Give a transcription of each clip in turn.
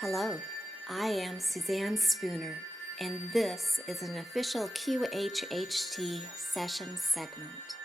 Hello, I am Suzanne Spooner, and this is an official QHHT session segment.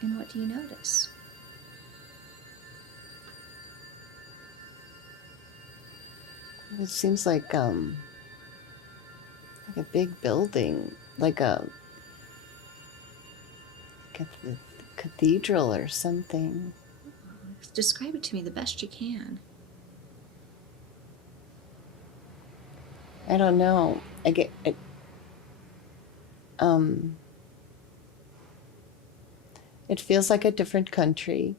And what do you notice? It seems like a big building, like a cathedral or something. Describe it to me the best you can. I don't know. Um, it feels like a different country,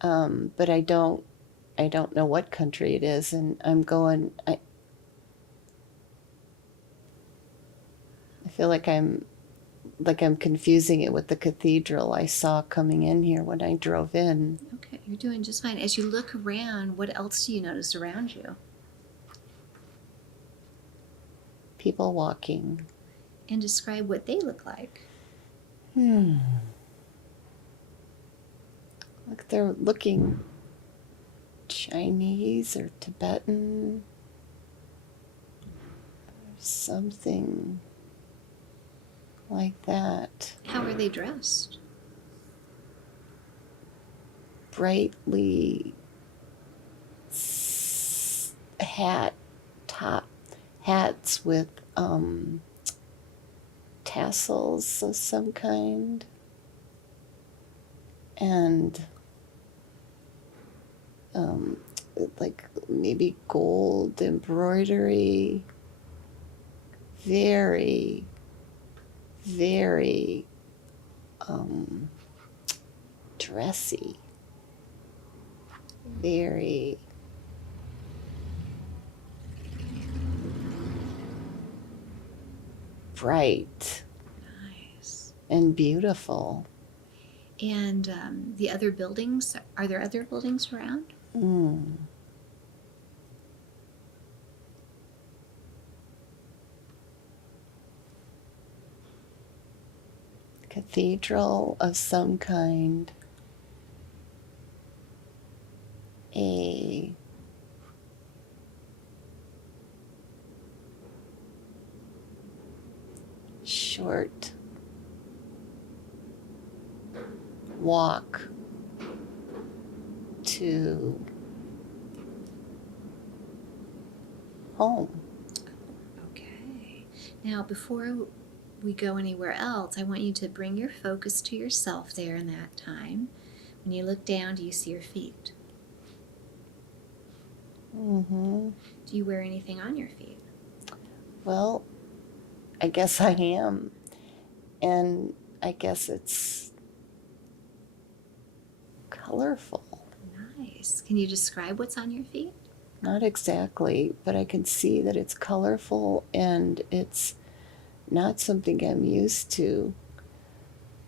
but I don't know what country it is, and I feel like I'm confusing it with the cathedral I saw coming in here when I drove in. Okay, you're doing just fine. As you look around, what else do you notice around you? People walking. And describe what they look like. Like they're looking Chinese or Tibetan. Something like that. How are they dressed? Brightly hats with tassels of some kind, and like maybe gold embroidery. Very, very dressy. Very bright Nice. and beautiful. And the other buildings, are there other buildings around? Cathedral of some kind. A short walk to home. Okay. Now, before we go anywhere else, I want you to bring your focus to yourself there in that time. When you look down, do you see your feet? Mm-hmm. Do you wear anything on your feet? Well, I guess I am. And I guess it's colorful. Nice. Can you describe what's on your feet? Not exactly, but I can see that it's colorful and it's not something I'm used to.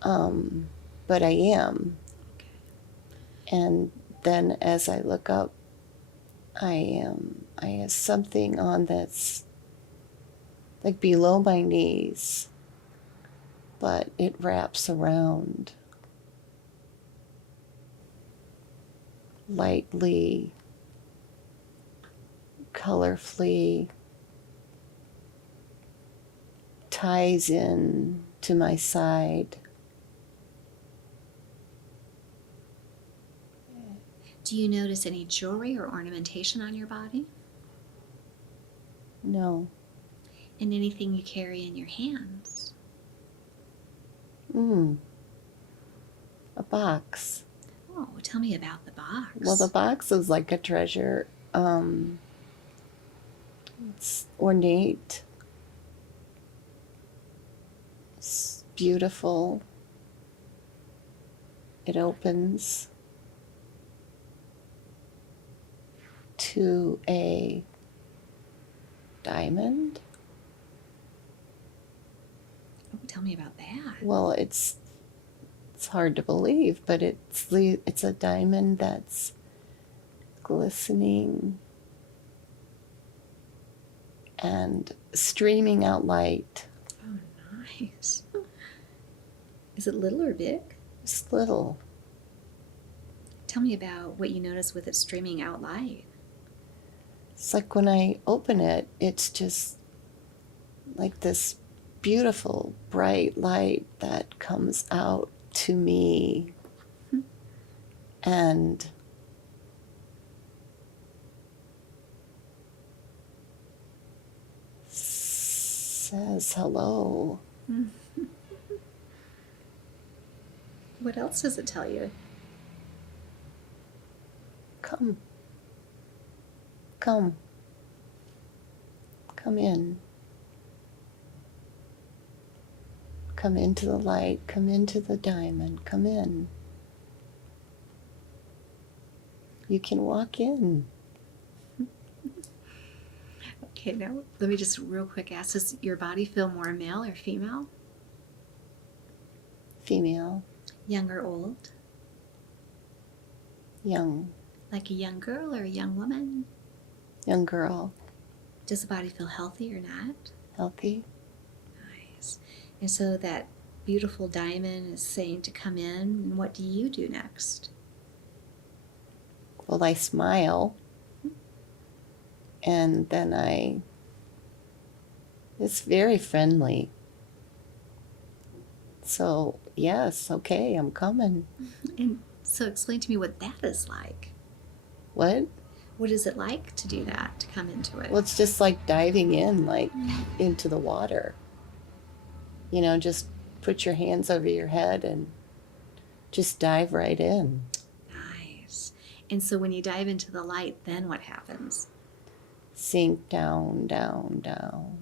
But I am. Okay. And then as I look up, I have something on that's like below my knees, but it wraps around lightly, colorfully, ties in to my side. Do you notice any jewelry or ornamentation on your body? No. And anything you carry in your hands? A box. Oh, tell me about the box. Well, the box is like a treasure. It's ornate. It's beautiful. it opens to a diamond. Oh, tell me about that. Well, it's hard to believe, but it's a diamond that's glistening and streaming out light. Oh, nice. Is it little or big? It's little. Tell me about what you notice with it streaming out light. It's like when I open it, it's just like this beautiful, bright light that comes out to me and says hello. What else does it tell you? Come. Come. Come in. Come into the light. Come into the diamond. Come in. You can walk in. Okay, now let me just real quick ask, does your body feel more male or female? Female. Young or old? Young. Like a young girl or a young woman? Young girl. Does the body feel healthy or not? Healthy. Nice. And so that beautiful diamond is saying to come in, and what do you do next? Well, I smile. And then it's very friendly. So, yes, okay, I'm coming. And so explain to me what that is like. What? What is it like to do that, to come into it? Well, it's just like diving in, like into the water. You know, just put your hands over your head and just dive right in. Nice. And so when you dive into the light, then what happens? Sink down, down, down.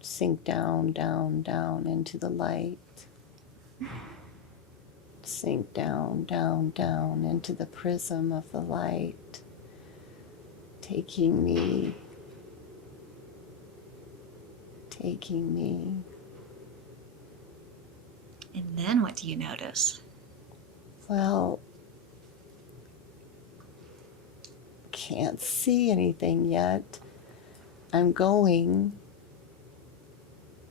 Sink down, down, down into the light. Sink down, down, down into the prism of the light, taking me. And then what do you notice? Well, can't see anything yet. I'm going.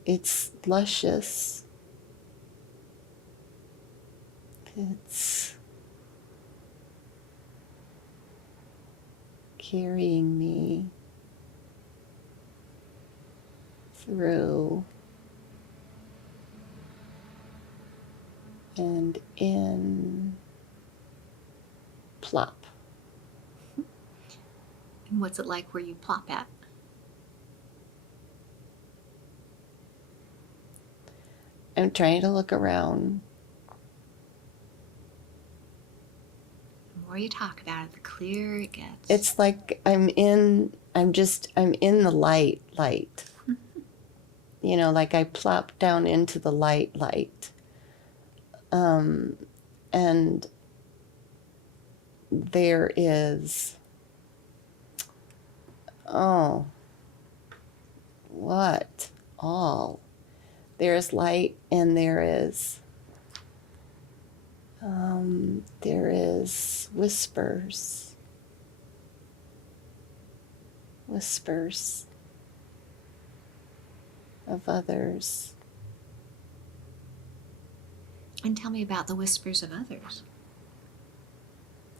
It's luscious. It's carrying me through and in. Plop. And what's it like where you plop at? I'm trying to look around. The more you talk about it, the clearer it gets. It's like I'm in the light. You know, like I plop down into the light. And there is, oh, what all? There's light and there is whispers of others. And tell me about the whispers of others.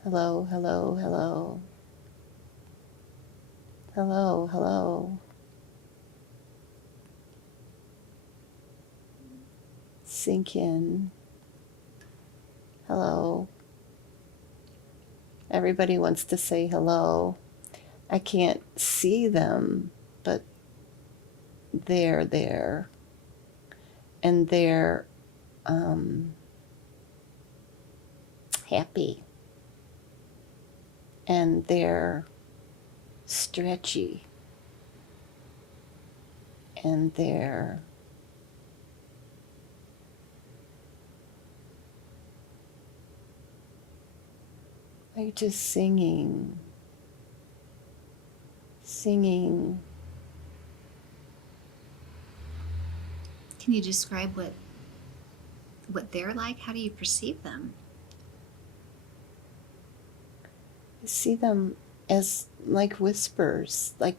Hello, hello, hello. Hello, hello. Sink in. Hello. Everybody wants to say hello. I can't see them, but they're there. And they're happy. And they're stretchy. And they're like just singing. Can you describe what they're like? How do you perceive them? I see them as like whispers, like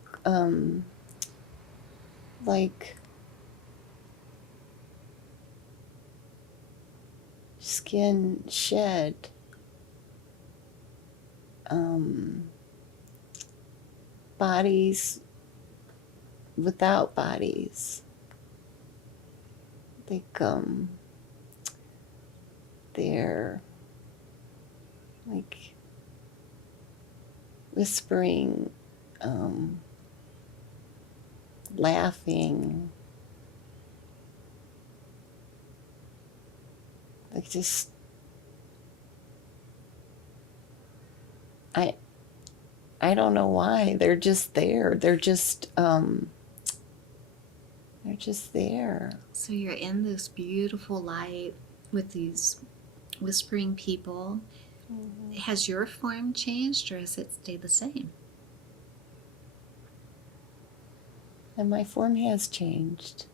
skin shed, bodies without bodies. Like they're like whispering, laughing, like just I I don't know why. They're just there. They're just there. So you're in this beautiful light with these whispering people. Mm-hmm. Has your form changed or has it stayed the same? And my form has changed.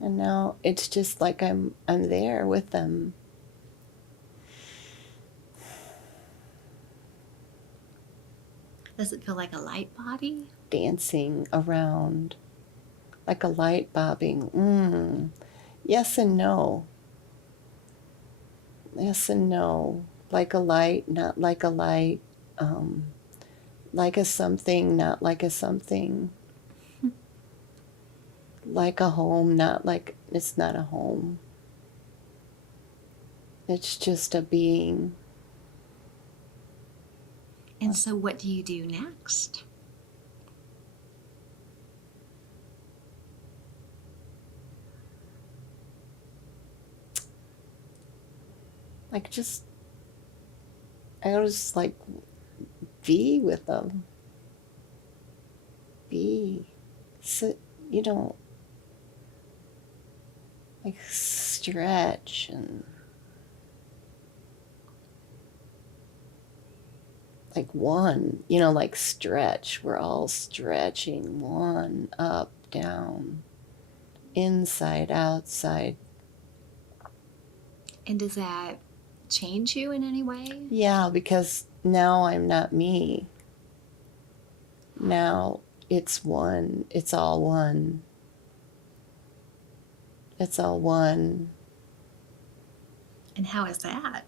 And now it's just like I'm there with them. Does it feel like a light body? Dancing around, like a light bobbing. Yes and no. Yes and no. Like a light, not like a light. Like a something, not like a something. Like a home, not like it's not a home. It's just a being. And so what do you do next? Like I was like be with them. Be. Sit, like stretch and like one, like stretch. We're all stretching one, up, down, inside, outside. And does that change you in any way? Yeah, because now I'm not me. Now it's one. It's all one. It's all one. And how is that?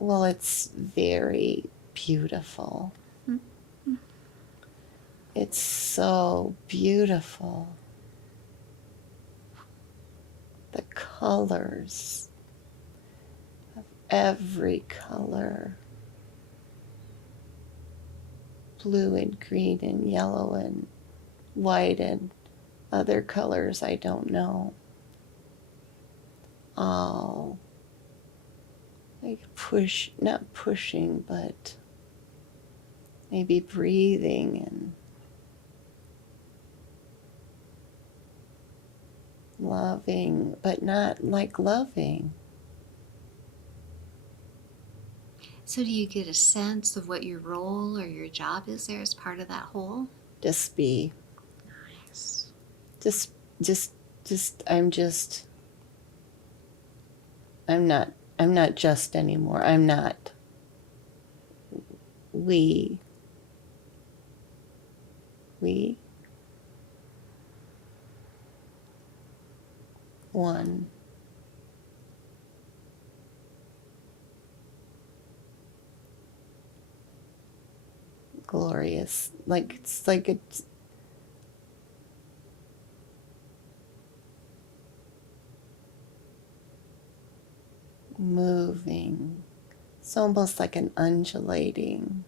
Well, it's very beautiful. Mm-hmm. It's so beautiful. The colors of every color. Blue and green and yellow and white and other colors I don't know. All like not pushing, but maybe breathing and loving, but not like loving. So do you get a sense of what your role or your job is there as part of that whole? Just be. Nice. I'm not just anymore. I'm not. We. One. Glorious. It's moving. It's almost like an undulating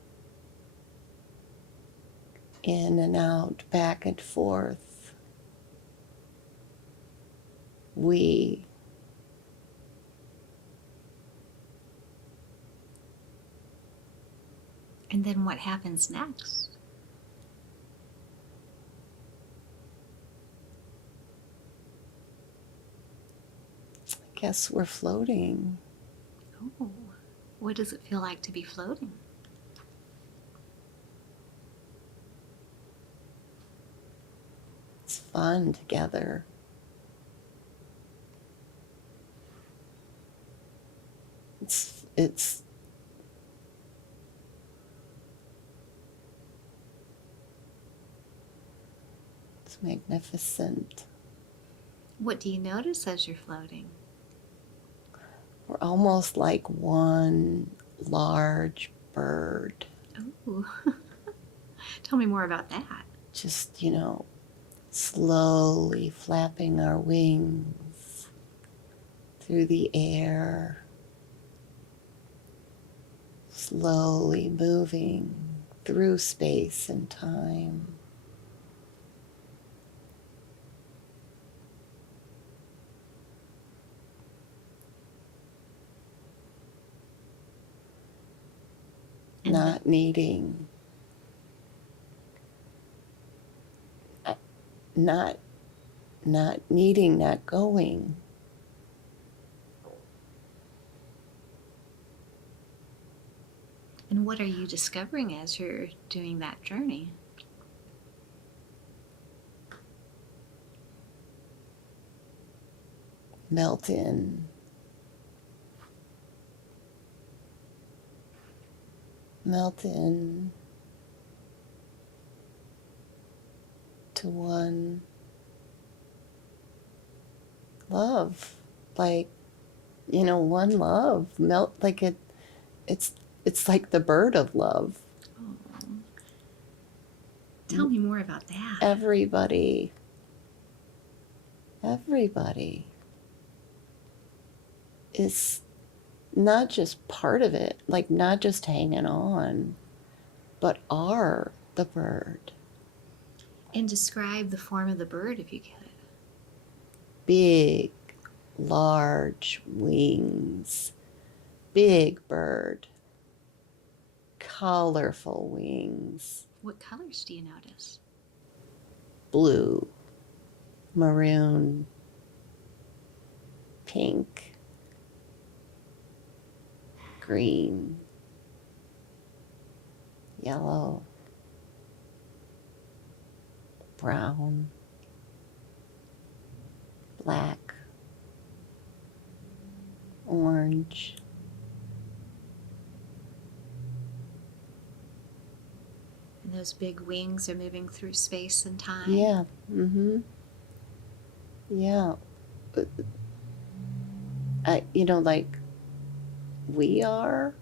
in and out, back and forth. We. And then what happens next? I guess we're floating. Oh. What does it feel like to be floating? It's fun together. It's magnificent. What do you notice as you're floating? We're almost like one large bird. Ooh. Tell me more about that. Just, slowly flapping our wings through the air, slowly moving through space and time. And Not needing, not needing, not going. And what are you discovering as you're doing that journey? Melt in. Melt in to one love. Like, one love. Melt like it's like the bird of love. Oh. Tell me more about that. Everybody is not just part of it, like not just hanging on, but are the bird. And describe the form of the bird if you could. Big, large wings. Big bird. Colorful wings. What colors do you notice? Blue, maroon, pink, green, yellow, brown, black, orange. And those big wings are moving through space and time. Yeah. Mm-hmm. Yeah. Like we are,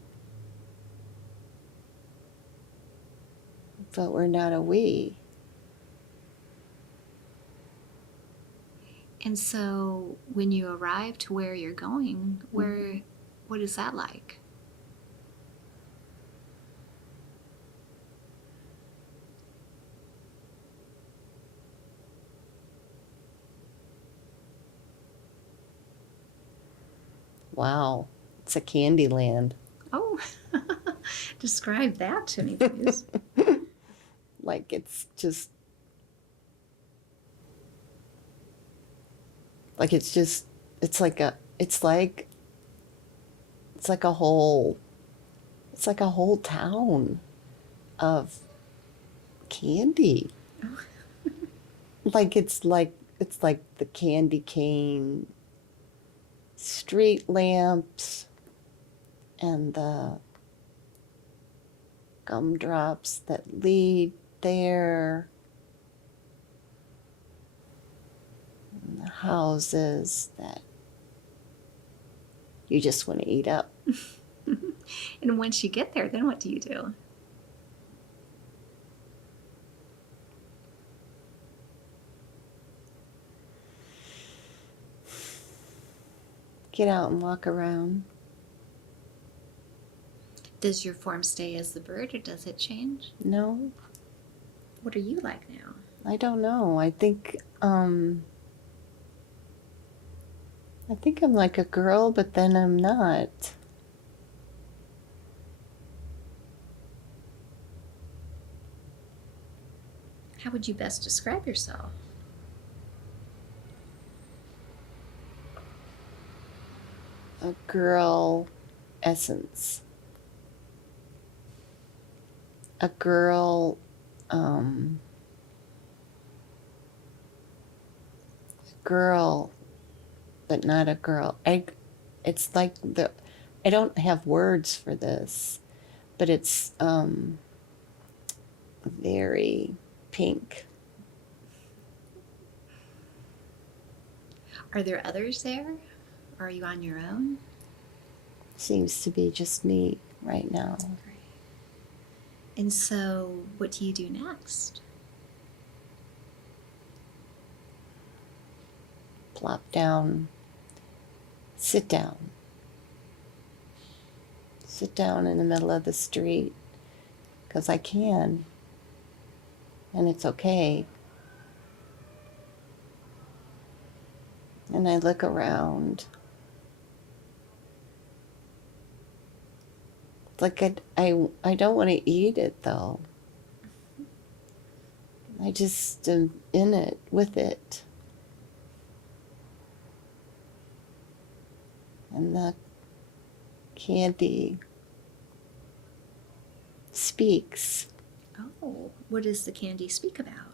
but we're not a we. And so when you arrive to where you're going, what is that like? Wow. It's a candy land. Oh, describe that to me, please. Like it's just like it's like a whole town of candy. Oh. It's like the candy cane street lamps and the gumdrops that lead there, and the houses that you just want to eat up. And once you get there, then what do you do? Get out and walk around. Does your form stay as the bird or does it change? No, What are you like now? I don't know. I think I'm like a girl, but then I'm not. How would you best describe yourself? A girl essence. a girl, girl, but not a girl. It's like I don't have words for this, but it's very pink. Are there others there? Or are you on your own? Seems to be just me right now. Great. And so, what do you do next? Plop down, sit down. Sit down in the middle of the street because I can, and it's okay. And I look around. Like I don't want to eat it though. I just am in it, with it. And the candy speaks. Oh, what does the candy speak about?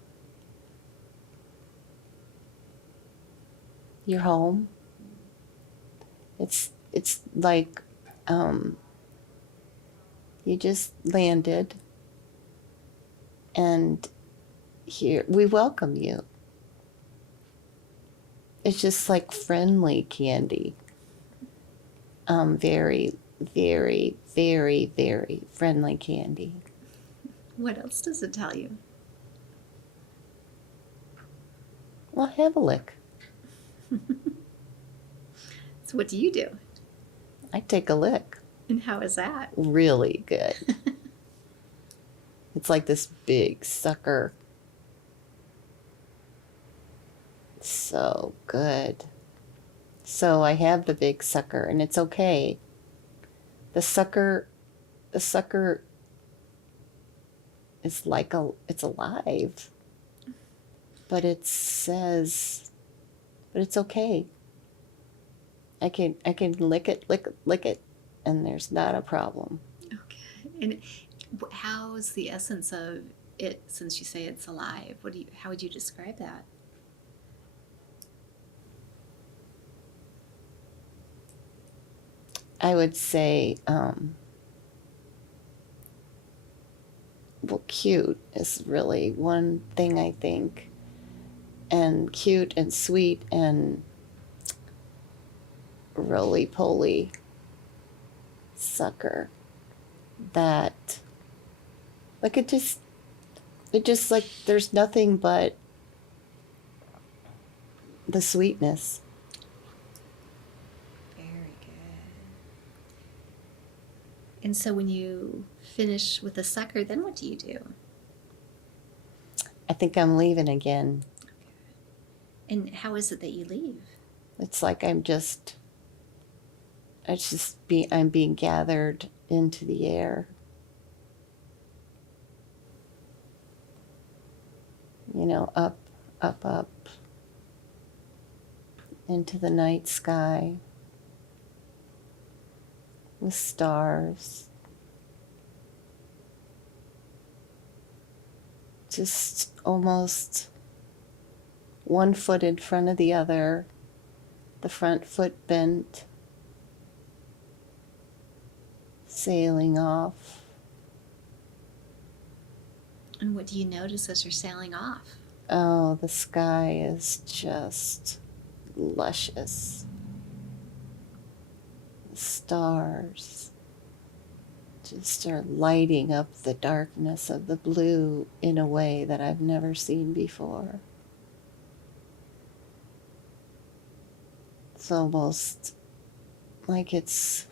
You're home. It's like you just landed, and here we welcome you. It's just like friendly candy. Very, very, very, very friendly candy. What else does it tell you? Well, have a lick. So, what do you do? I take a lick. And how is that? Really good. It's like this big sucker. So good. So I have the big sucker, and it's okay. The sucker is like it's alive. But it says, but it's okay. I can lick it, and there's not a problem. Okay. And how is the essence of it, since you say it's alive? How would you describe that? I would say, well, cute is really one thing, I think. And cute and sweet and roly-poly sucker that, like, it just like there's nothing but the sweetness. Very good. And so, when you finish with the sucker, then what do you do? I think I'm leaving again. And how is it that you leave? It's like I'm being gathered into the air. You know, up, up, up into the night sky with stars. Just almost one foot in front of the other, the front foot bent, sailing off. And what do you notice as you're sailing off? Oh, the sky is just luscious. The stars just are lighting up the darkness of the blue in a way that I've never seen before. It's almost like it's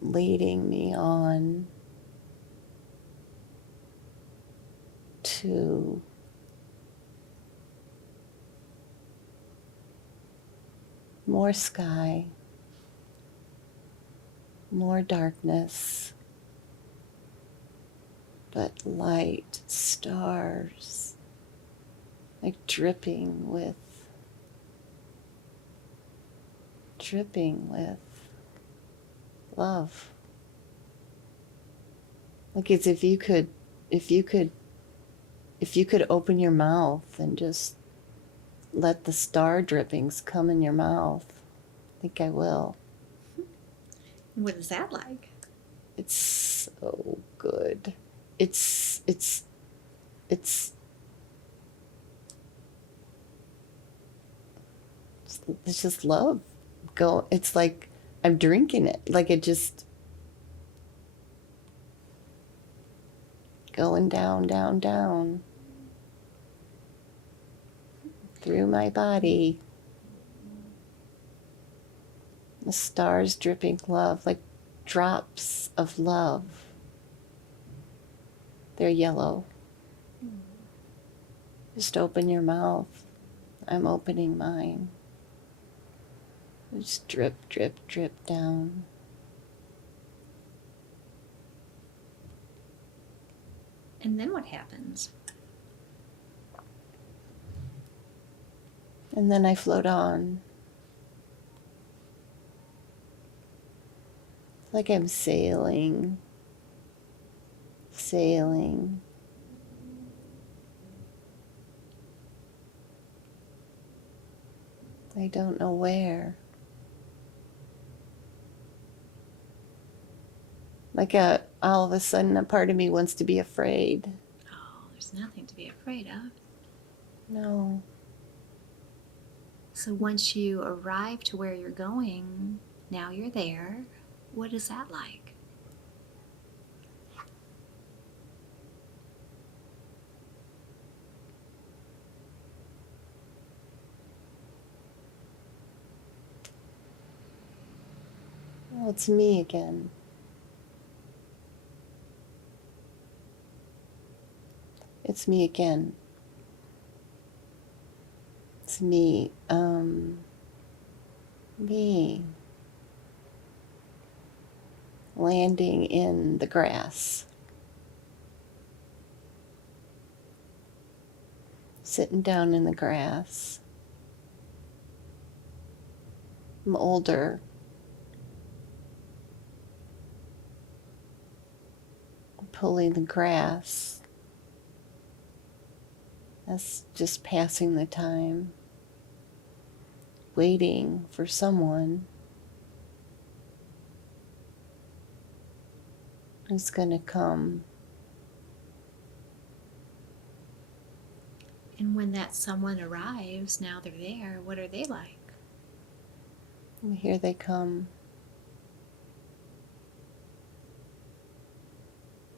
leading me on to more sky, more darkness, but light, stars, like dripping with love. Like it's if you could, if you could open your mouth and just let the star drippings come in your mouth. I think I will. What is that like? It's so good. It's it's it's just love. Go. It's like I'm drinking it. Like it just going down, down, down through my body. The stars dripping love, like drops of love. They're yellow. Just open your mouth. I'm opening mine. Just drip, drip, drip down. And then what happens? And then I float on. Like I'm sailing, sailing. I don't know where. Like all of a sudden a part of me wants to be afraid. Oh, there's nothing to be afraid of. No. So once you arrive to where you're going, now you're there. What is that like? Oh, it's me again. It's me again. It's me. Me. Landing in the grass. Sitting down in the grass. I'm older. Pulling the grass. That's just passing the time. Waiting for someone who's going to come. And when that someone arrives, now they're there, what are they like? And here they come.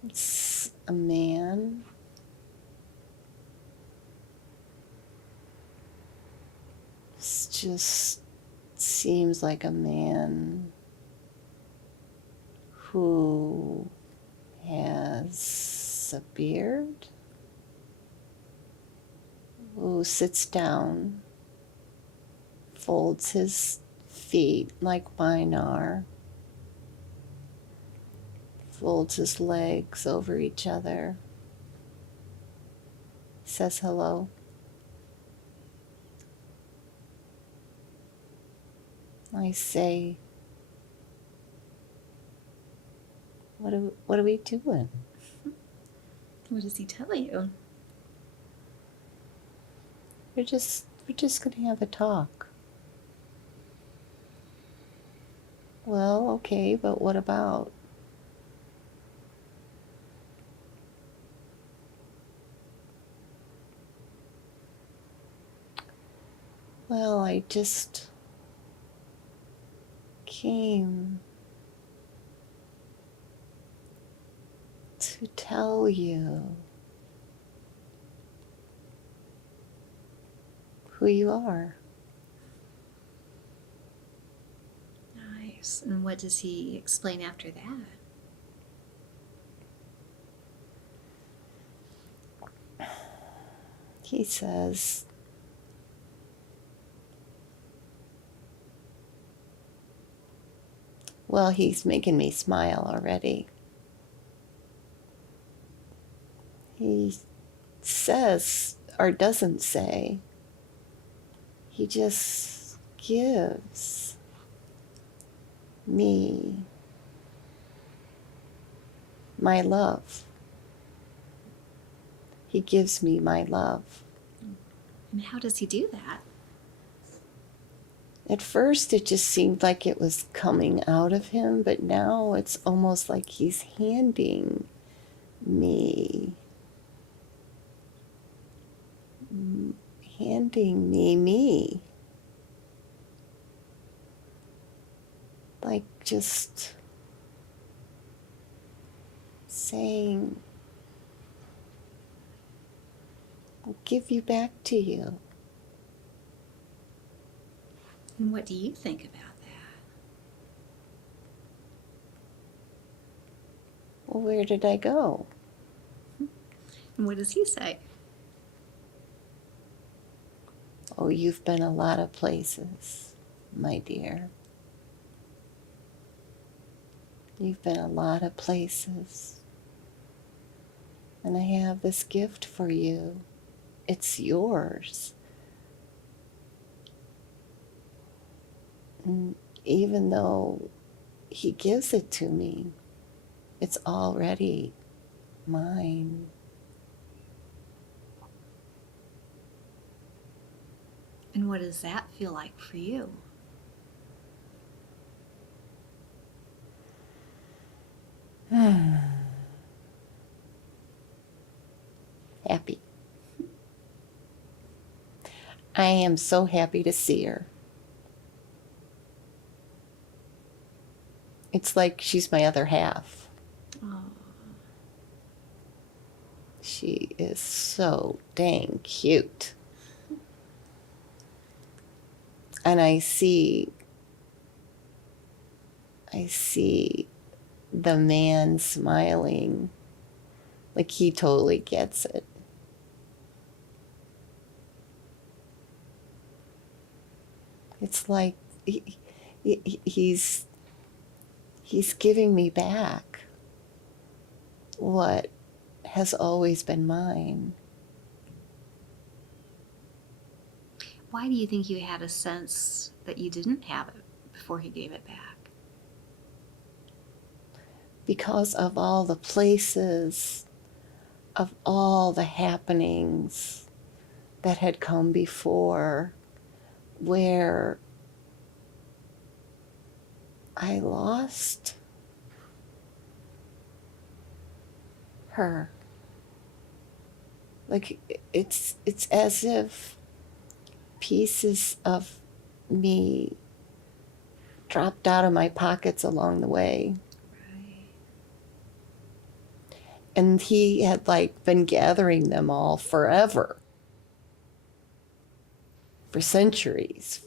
It's a man. It just seems like a man who has a beard, who sits down, folds his feet like mine are, folds his legs over each other, says hello. I say, what are we doing? What does he tell you? We're just going to have a talk. Well, okay, but what about? Well, I just came to tell you who you are. Nice. And what does he explain after that? He says, well, he's making me smile already. He says, or doesn't say, he just gives me my love. He gives me my love. And how does he do that? At first, it just seemed like it was coming out of him, but now it's almost like he's handing me me. Like just saying, I'll give you back to you. And what do you think about that? Well, where did I go? And what does he say? Oh, you've been a lot of places, my dear. You've been a lot of places. And I have this gift for you. It's yours. And even though he gives it to me, it's already mine. And what does that feel like for you? Happy. I am so happy to see her. It's like she's my other half. Oh. She is so dang cute. And I see the man smiling, like he totally gets it. It's like he's giving me back what has always been mine. Why do you think you had a sense that you didn't have it before he gave it back? Because of all the places, of all the happenings that had come before, where I lost her. Like it's as if pieces of me dropped out of my pockets along the way. Right. And he had like been gathering them all forever. For centuries,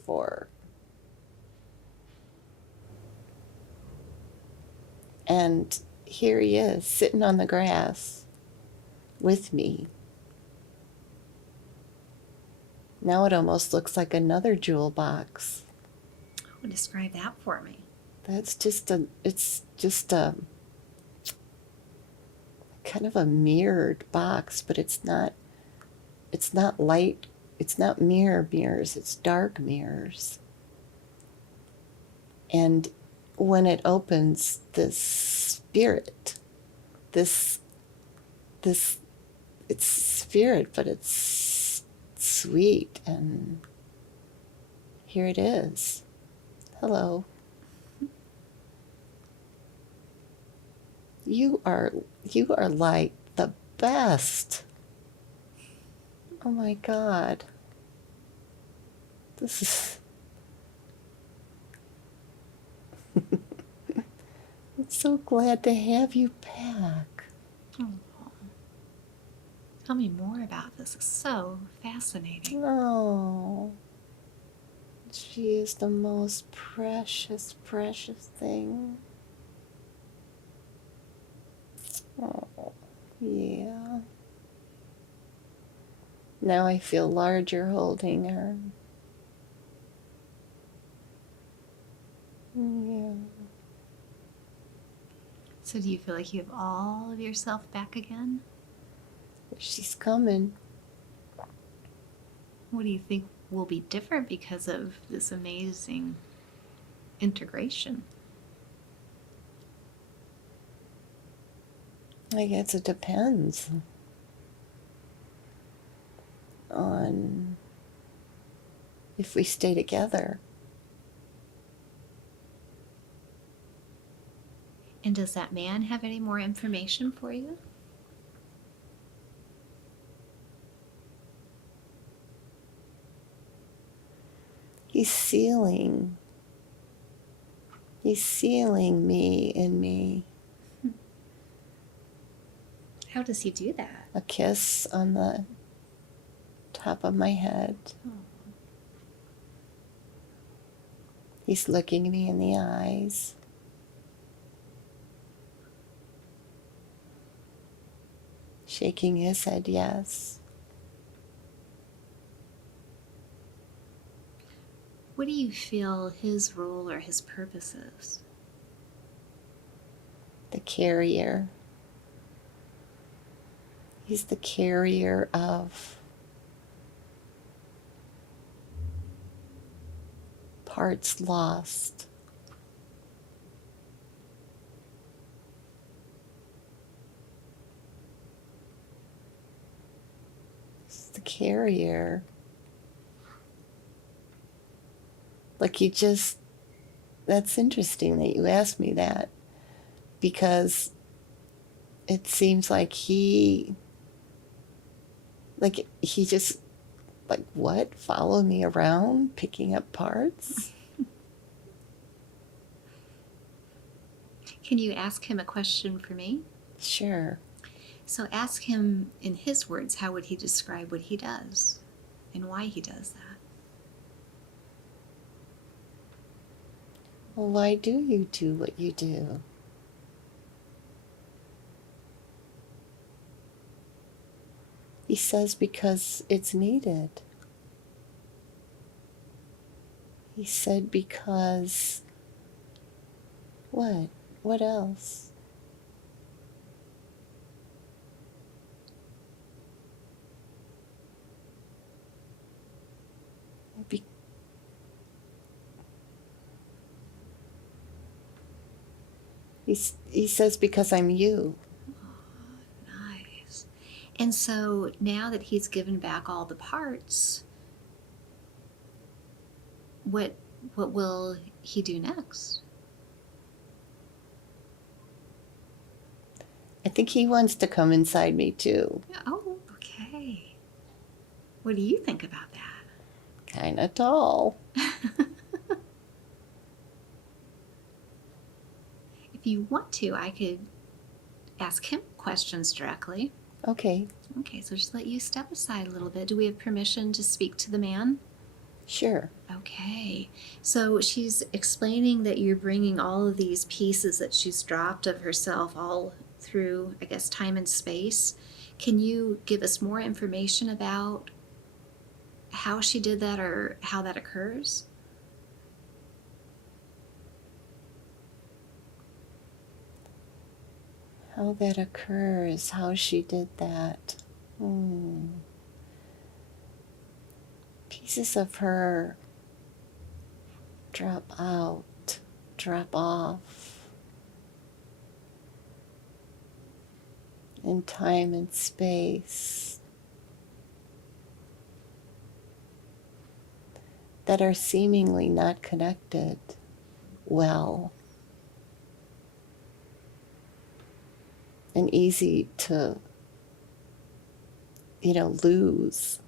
and here he is sitting on the grass with me. Now it almost looks like another jewel box. Oh, describe that for me. It's just a kind of a mirrored box, but it's not light, it's not mirrors, it's dark mirrors. And when it opens, this spirit, this it's spirit, but it's sweet, and here it is. Hello. You are like the best. Oh my God. This is I'm so glad to have you back. Oh. Tell me more about this. It's so fascinating. Oh, she is the most precious, precious thing. Oh, yeah. Now I feel larger holding her. Yeah. So do you feel like you have all of yourself back again? She's coming. What do you think will be different because of this amazing integration? I guess it depends on if we stay together. And does that man have any more information for you? He's sealing me in me. How does he do that? A kiss on the top of my head. Oh. He's looking me in the eyes. Shaking his head yes. What do you feel his role or his purpose is? The carrier. He's the carrier of parts lost. He's the carrier. Like that's interesting that you asked me that, because it seems like he just, like, what? Follow me around picking up parts? Can you ask him a question for me? Sure. So ask him in his words, how would he describe what he does and why he does that? Well, why do you do what you do? He says because it's needed. He said because what? What else? Be- he says because I'm you. Oh, nice. And so now that he's given back all the parts, what will he do next? I think he wants to come inside me too. Oh, okay. What do you think about that? Kind of tall. If you want to, I could ask him questions directly. Okay. Okay, so just let you step aside a little bit. Do we have permission to speak to the man? Sure. Okay, so she's explaining that you're bringing all of these pieces that she's dropped of herself all through, I guess, time and space. Can you give us more information about how she did that or how that occurs? How that occurs, how she did that. Pieces of her drop out, drop off in time and space that are seemingly not connected well and easy to, lose.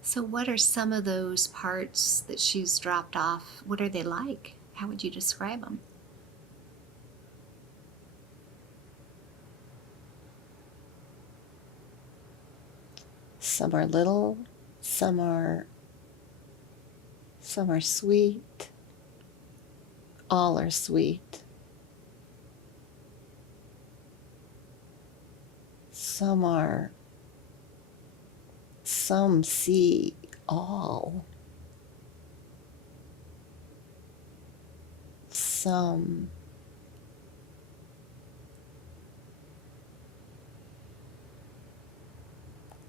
So, what are some of those parts that she's dropped off? What are they like? How would you describe them? Some are little, some are sweet. All are sweet. Some see all. Some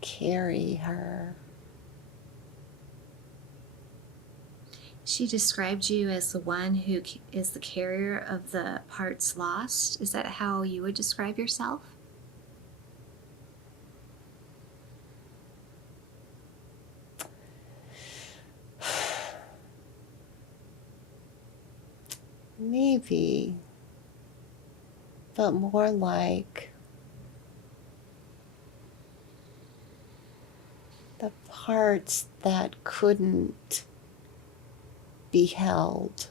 carry her. She described you as the one who is the carrier of the parts lost. Is that how you would describe yourself? Maybe, but more like the parts that couldn't be held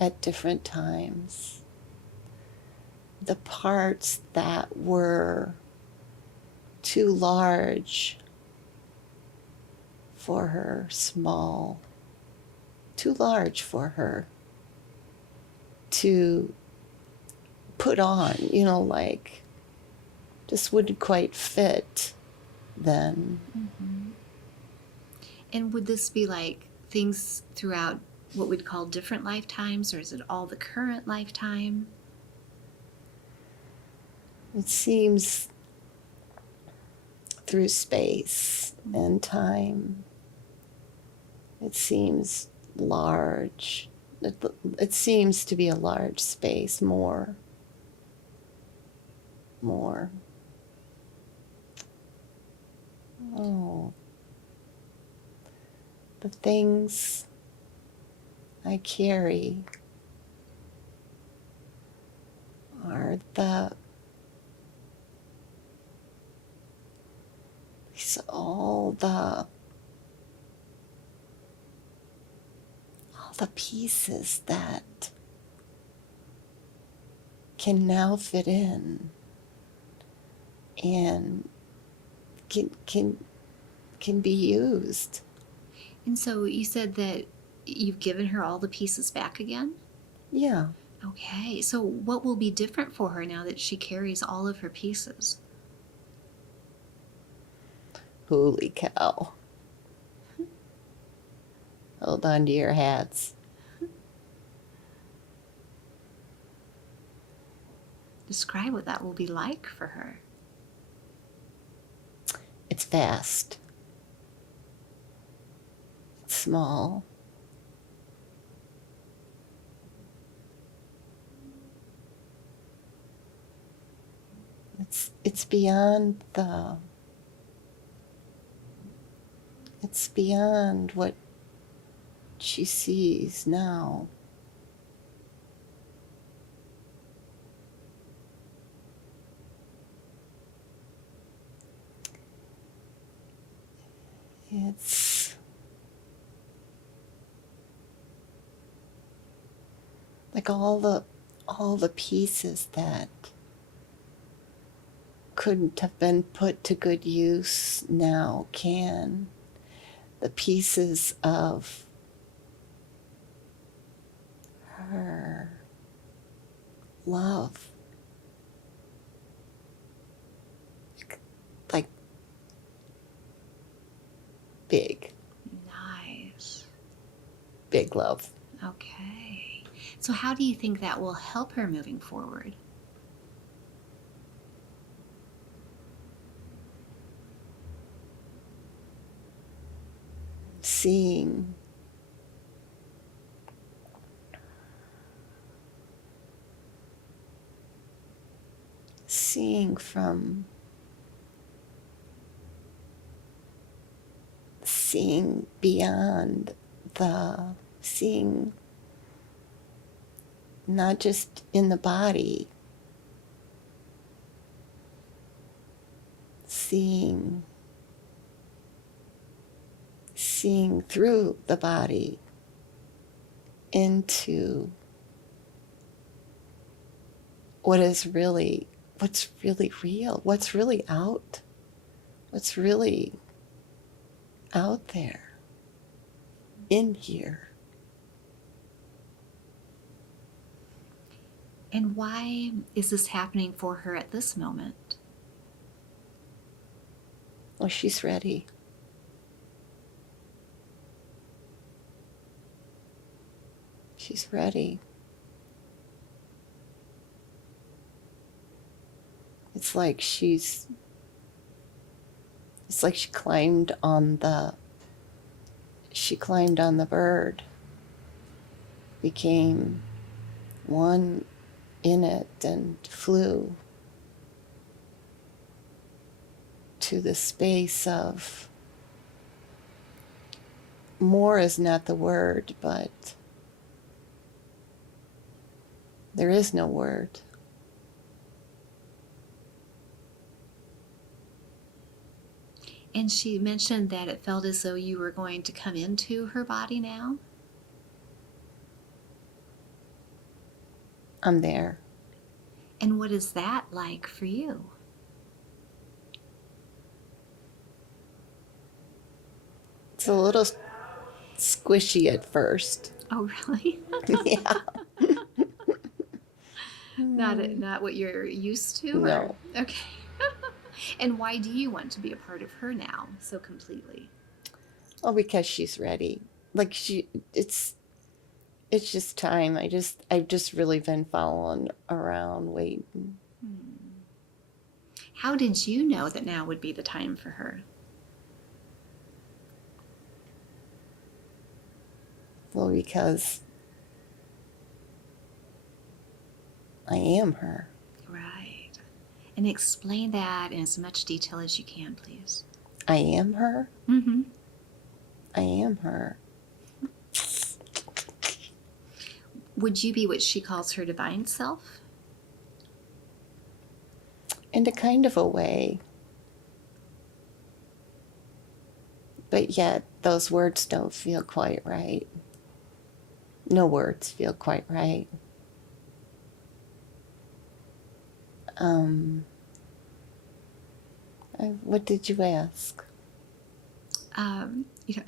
at different times. The parts that were too large for her, small, too large for her to put on, like just wouldn't quite fit then. Mm-hmm. And would this be like things throughout what we'd call different lifetimes, or is it all the current lifetime? It seems through space and time. It seems large. It seems to be a large space, more. Oh, the things I carry are all the pieces that can now fit in and can be used. And so you said that you've given her all the pieces back again? Yeah. Okay, so what will be different for her now that she carries all of her pieces? Holy cow. Hold on to your hats. Describe what that will be like for her. It's vast. It's small. It's beyond what she sees now. It's like all the pieces that couldn't have been put to good use now can. The pieces of her love, like big Nice. love. Okay. So how do you think that will help her moving forward? Seeing from seeing beyond seeing not just in the body, seeing through the body into what's really real, what's really out there in here. And why is this happening for her at this moment? Well, she's ready. She's ready. It's like she climbed on the bird became one in it and flew to the space of, more is not the word, but there is no word. And she mentioned that it felt as though you were going to come into her body now. I'm there. And what is that like for you? It's a little squishy at first. Oh, really? Yeah. Not what you're used to? No. Or? Okay. And why do you want to be a part of her now so completely? Well, because she's ready. Like it's just time. I've just really been following around, waiting. How did you know that now would be the time for her? Well, because I am her. Right. And explain that in as much detail as you can, please. I am her. Mm-hmm. I am her. Would you be what she calls her divine self? In a kind of a way. But yet, those words don't feel quite right. No words feel quite right. What did you ask? You know,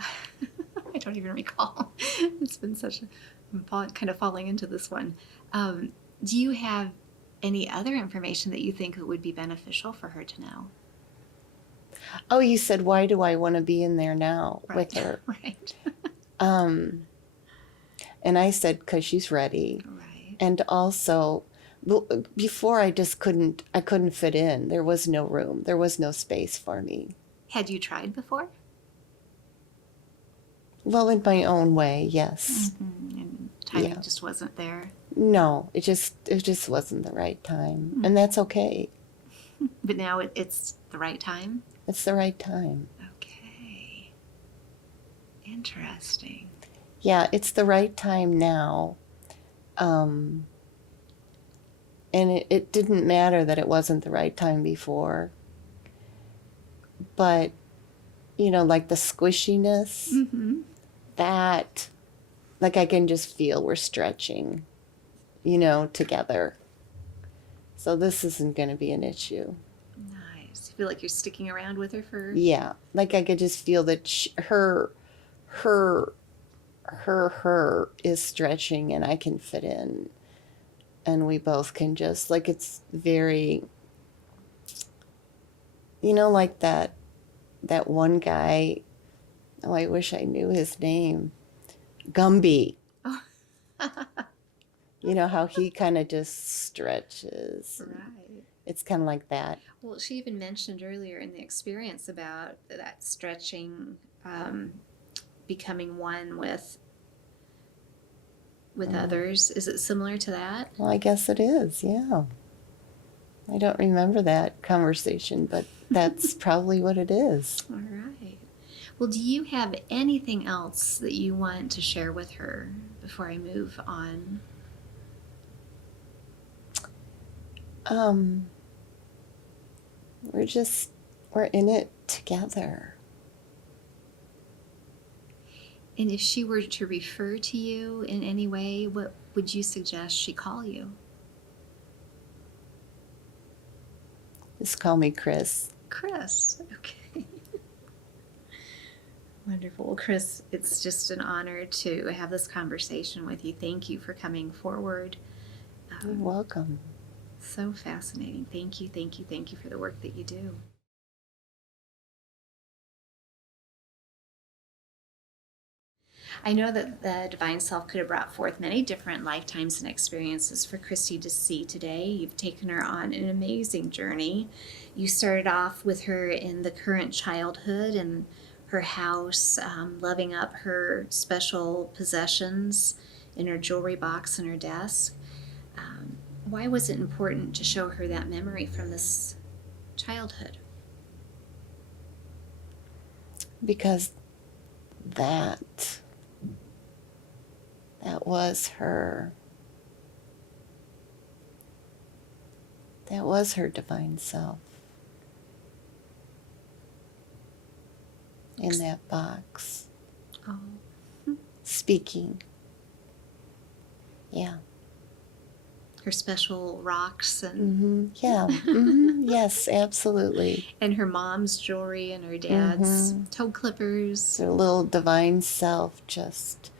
I don't even recall. It's been such a, I'm kind of falling into this one. Do you have any other information that you think would be beneficial for her to know? Oh, you said, why do I want to be in there now with her? Right. And I said, because she's ready. Right. And also, before I couldn't fit in. There was no room. There was no space for me. Had you tried before? Well, in my own way, yes. Mm-hmm. And timing just wasn't there. No, it just wasn't the right time. And that's okay. But now it's the right time? It's the right time. Okay. Interesting. Yeah, it's the right time now. And it didn't matter that it wasn't the right time before. But, like the squishiness, Mm-hmm. that, like I can just feel we're stretching, together. So this isn't going to be an issue. Nice. You feel like you're sticking around with her for... Yeah, like I could just feel that her is stretching and I can fit in. And we both can just, like, it's very, like that one guy, oh, I wish I knew his name, Gumby. Oh. You know how he kind of just stretches. Right. It's kind of like that. Well, she even mentioned earlier in the experience about that stretching, becoming one with others. Is it similar to that? Well, I guess it is, yeah. I don't remember that conversation, but that's probably what it is. All right. Well, do you have anything else that you want to share with her before I move on? We're in it together. And if she were to refer to you in any way, what would you suggest she call you? Just call me Chris. Chris. Okay. Wonderful. Well, Chris, it's just an honor to have this conversation with you. Thank you for coming forward. You're welcome. So fascinating. Thank you, thank you, thank you for the work that you do. I know that the Divine Self could have brought forth many different lifetimes and experiences for Christy to see today. You've taken her on an amazing journey. You started off with her in the current childhood and her house, loving up her special possessions in her jewelry box in her desk. Why was it important to show her that memory from this childhood? Because that was her. That was her divine self in that box, Oh, speaking. Yeah. her special rocks and Yeah. Yes, absolutely. and her mom's jewelry and her dad's toe clippers. Her little divine self just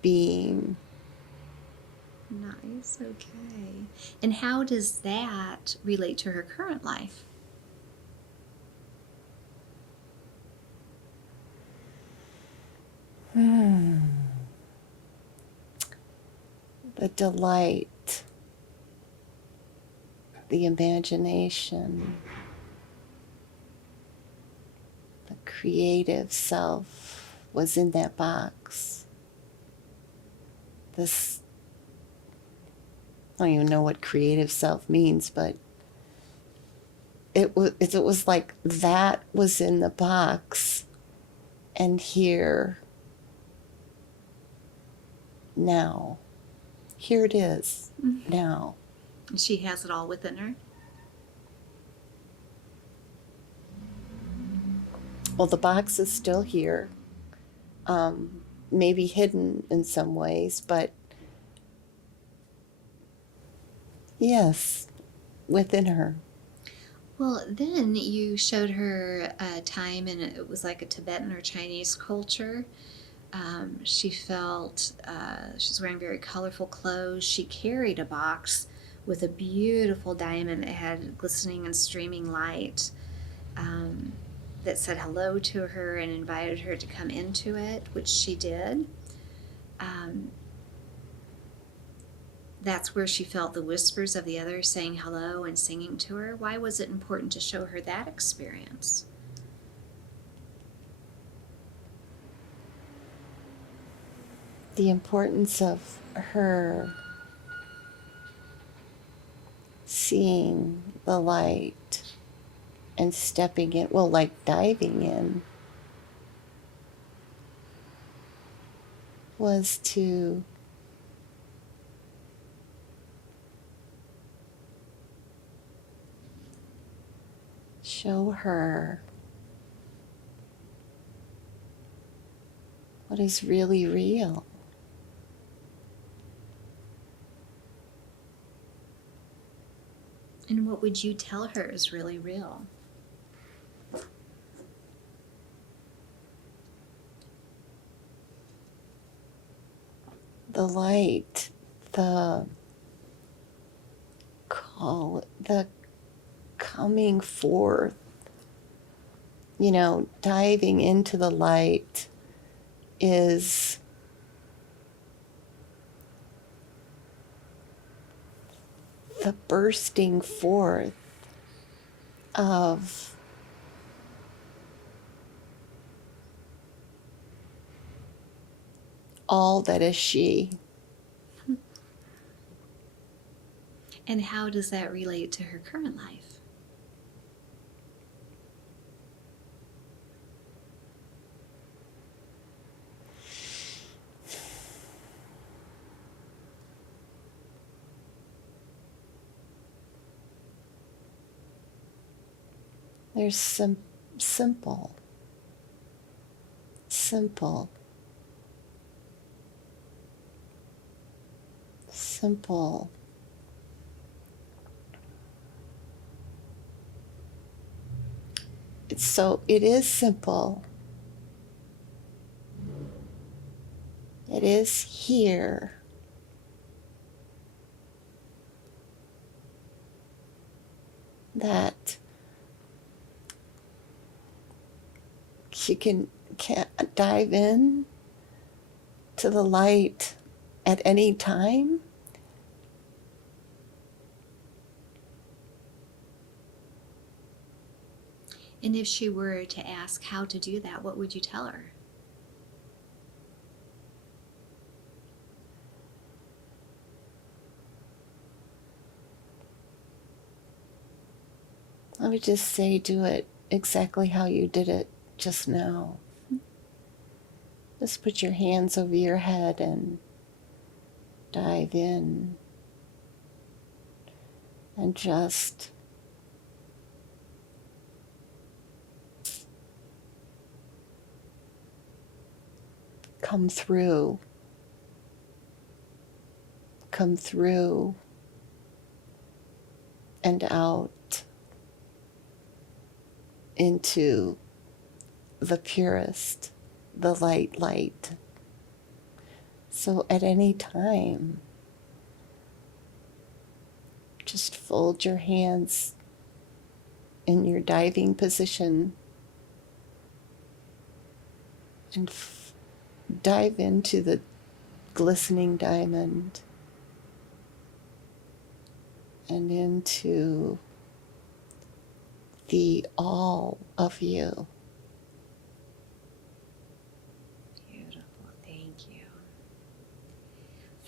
being. Nice, okay. And how does that relate to her current life? The delight, the imagination, the creative self was in that box. This, I don't even know what creative self means, but it was like that was in the box, and here now. Here it is now. And she has it all within her? Well, the box is still here, maybe hidden in some ways, but yes, within her. Well, then you showed her a time, and it was like a Tibetan or Chinese culture. She felt she was wearing very colorful clothes. She carried a box with a beautiful diamond that had glistening and streaming light that said hello to her and invited her to come into it, which she did. That's where she felt the whispers of the others saying hello and singing to her. Why was it important to show her that experience? The importance of her seeing the light and stepping in, well, like diving in, was to show her what is really real. And what would you tell her is really real? The light, the call, the coming forth, diving into the light is the bursting forth of all that is she. And how does that relate to her current life? There's some simple, simple it is simple. It is here. That she can dive in to the light at any time. And if she were to ask how to do that, what would you tell her? I would just say do it exactly how you did it just now. Just put your hands over your head and dive in and just come through and out into the purest, the light. So at any time, just fold your hands in your diving position and dive into the glistening diamond and into the all of you. Beautiful. Thank you.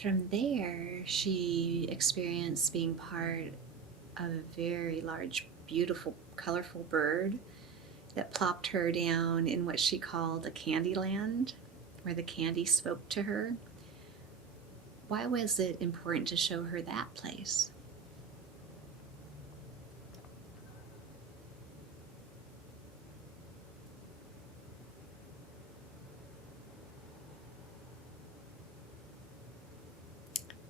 From there, she experienced being part of a very large, beautiful, colorful bird that plopped her down in what she called a candy land, where the candy spoke to her. Why was it important to show her that place?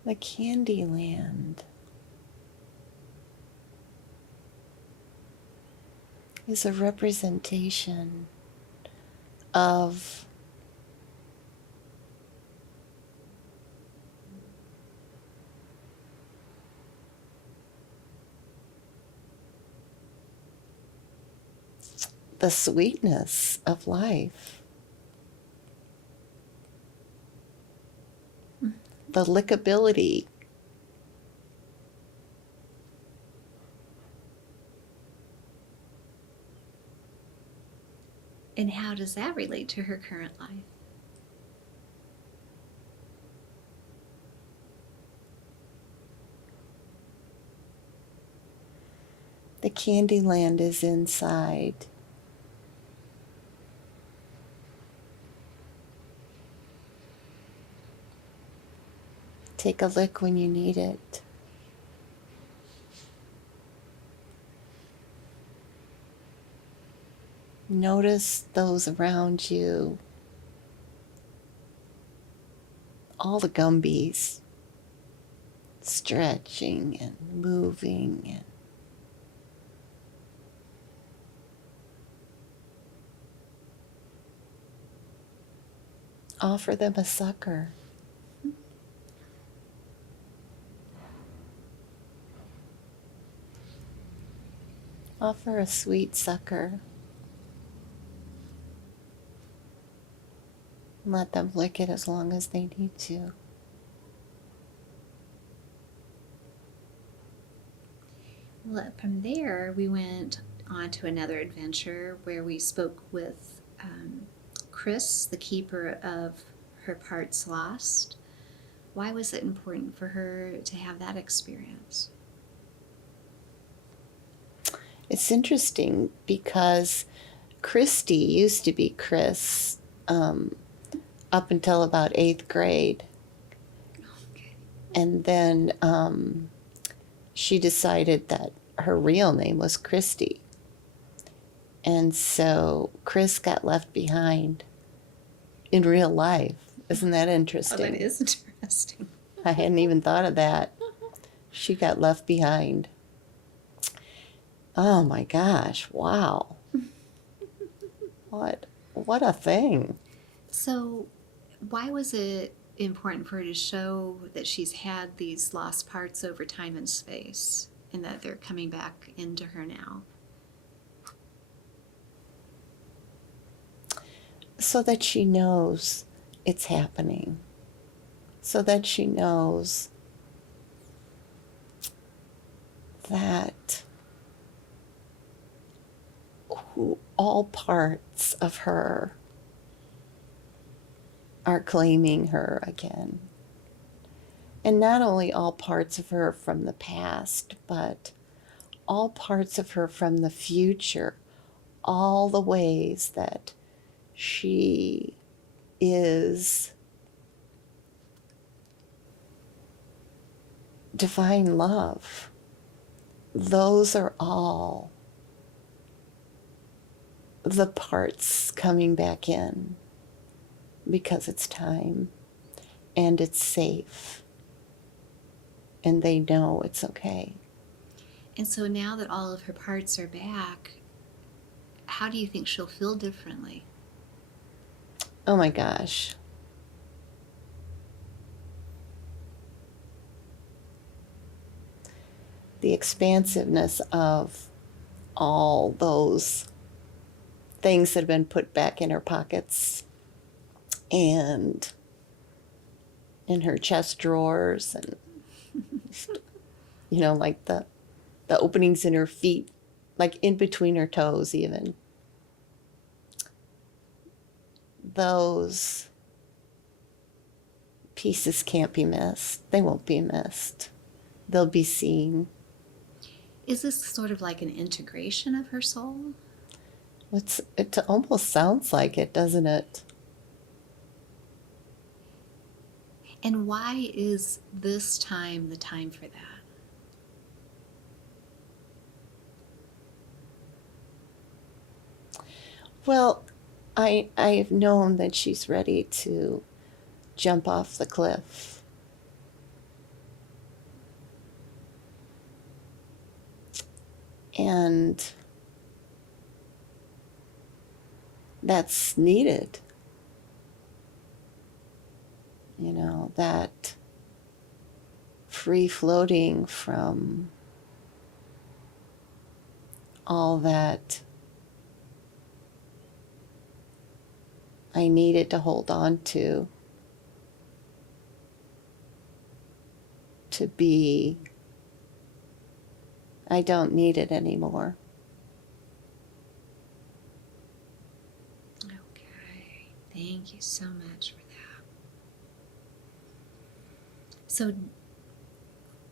The candy land is a representation of the sweetness of life, the lickability. And how does that relate to her current life? The candy land is inside. Take a lick when you need it. Notice those around you, all the gumbies stretching and moving and offer them a sucker. Offer a sweet sucker. Let them lick it as long as they need to. Well, from there, we went on to another adventure where we spoke with Chris, the keeper of her parts lost. Why was it important for her to have that experience? It's interesting because Christy used to be Chris up until about 8th grade. Okay. And then she decided that her real name was Christy. And so Chris got left behind in real life. Isn't that Oh, interesting? that is interesting. I hadn't even thought of that. She got left behind. Oh my gosh, wow. What a thing. So, why was it important for her to show that she's had these lost parts over time and space and that they're coming back into her now? So that she knows it's happening. So that she knows that all parts of her are claiming her again. And not only all parts of her from the past, but all parts of her from the future, all the ways that she is divine love. Those are all the parts coming back in because it's time and it's safe and they know it's okay. And so now that all of her parts are back, how do you think she'll feel differently? Oh my gosh. The expansiveness of all those things that have been put back in her pockets and in her chest drawers and like the openings in her feet, like in between her toes even. Those pieces can't be missed. They won't be missed. They'll be seen. Is this sort of like an integration of her soul? It almost sounds like it, doesn't it? And why is this time the time for that? Well, I've known that she's ready to jump off the cliff. And that's needed. That free floating from all that I needed to hold on to be, I don't need it anymore. Okay, thank you so much for that. So,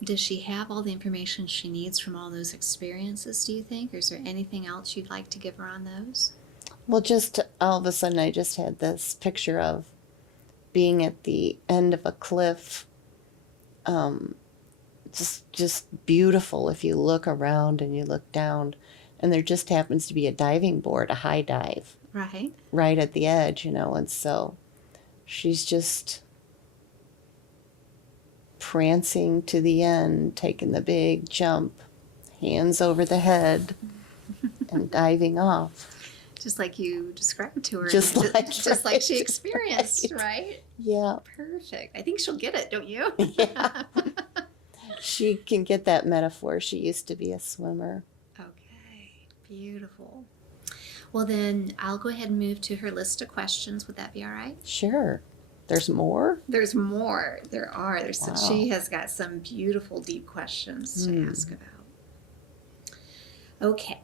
does she have all the information she needs from all those experiences, do you think? Or is there anything else you'd like to give her on those? Well, just all of a sudden, I just had this picture of being at the end of a cliff. Just beautiful if you look around and you look down, and there just happens to be a diving board, a high dive, Right. right at the edge, and so she's just prancing to the end, taking the big jump, hands over the head, and diving off. Just like you described to her. Just like she experienced, right? Yeah. Perfect. I think she'll get it, don't you? Yeah. She can get that metaphor. She used to be a swimmer. Okay, beautiful. Well, then I'll go ahead and move to her list of questions. Would that be all right? Sure. There's more? There's more. There are. Wow. She has got some beautiful, deep questions to ask about. Okay.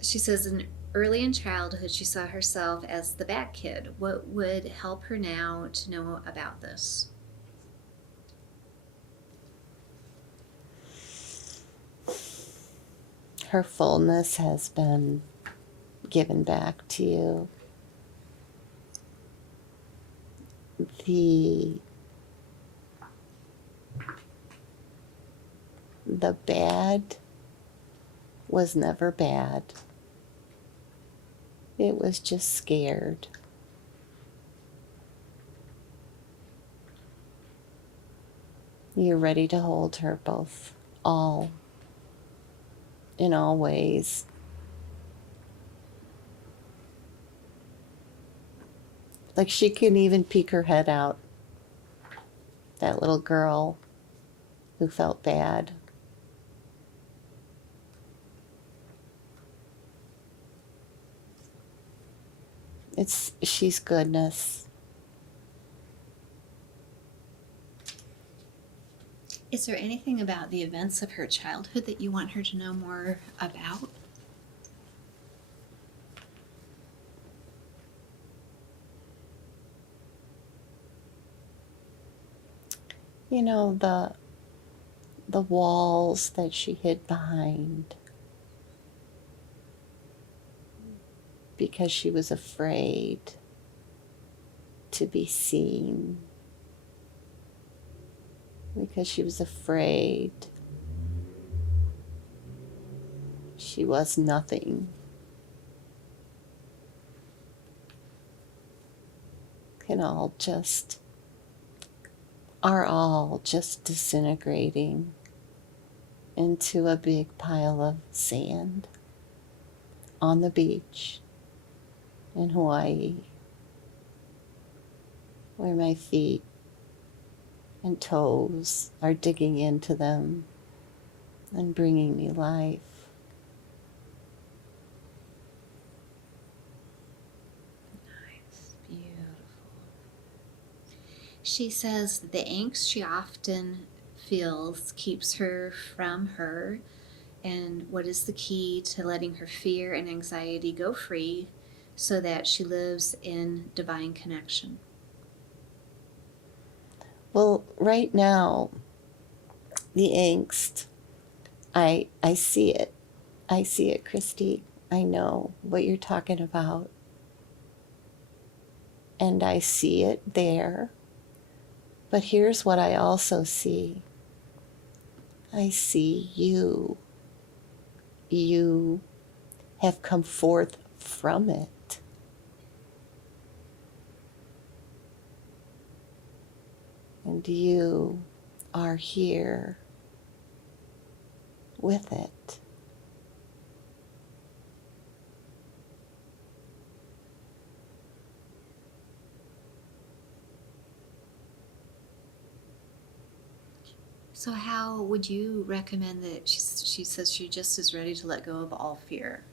She says, early in childhood, she saw herself as the bad kid. What would help her now to know about this? Her fullness has been given back to you. The bad was never bad. It was just scared. You're ready to hold her both, in all ways. Like she can even peek her head out. That little girl who felt bad. She's goodness. Is there anything about the events of her childhood that you want her to know more about? the walls that she hid behind because she was afraid to be seen, because she was afraid she was nothing. Are all just disintegrating into a big pile of sand on the beach in Hawaii, where my feet and toes are digging into them and bringing me life. Nice, beautiful. She says that the angst she often feels keeps her from her, and what is the key to letting her fear and anxiety go free so that she lives in divine connection? Well, right now, the angst, I see it. I see it, Christy. I know what you're talking about. And I see it there. But here's what I also see. I see you. You have come forth from it. And you are here with it. So, how would you recommend that she says she just is ready to let go of all fear?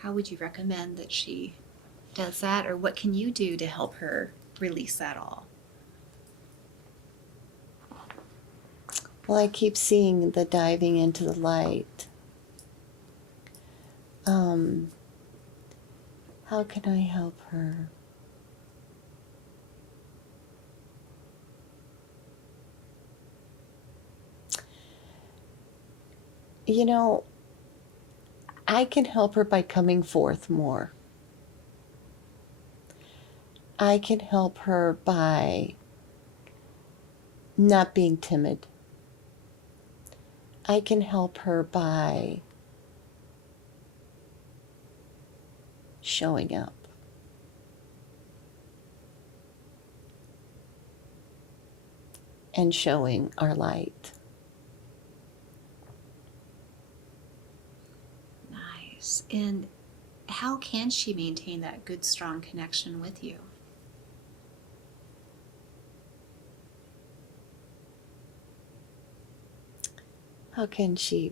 How would you recommend that she does that, or what can you do to help her release that all? Well, I keep seeing the diving into the light. How can I help her? You know, I can help her by coming forth more. I can help her by not being timid. I can help her by showing up. And showing our light. Nice. And how can she maintain that good, strong connection with you? How can she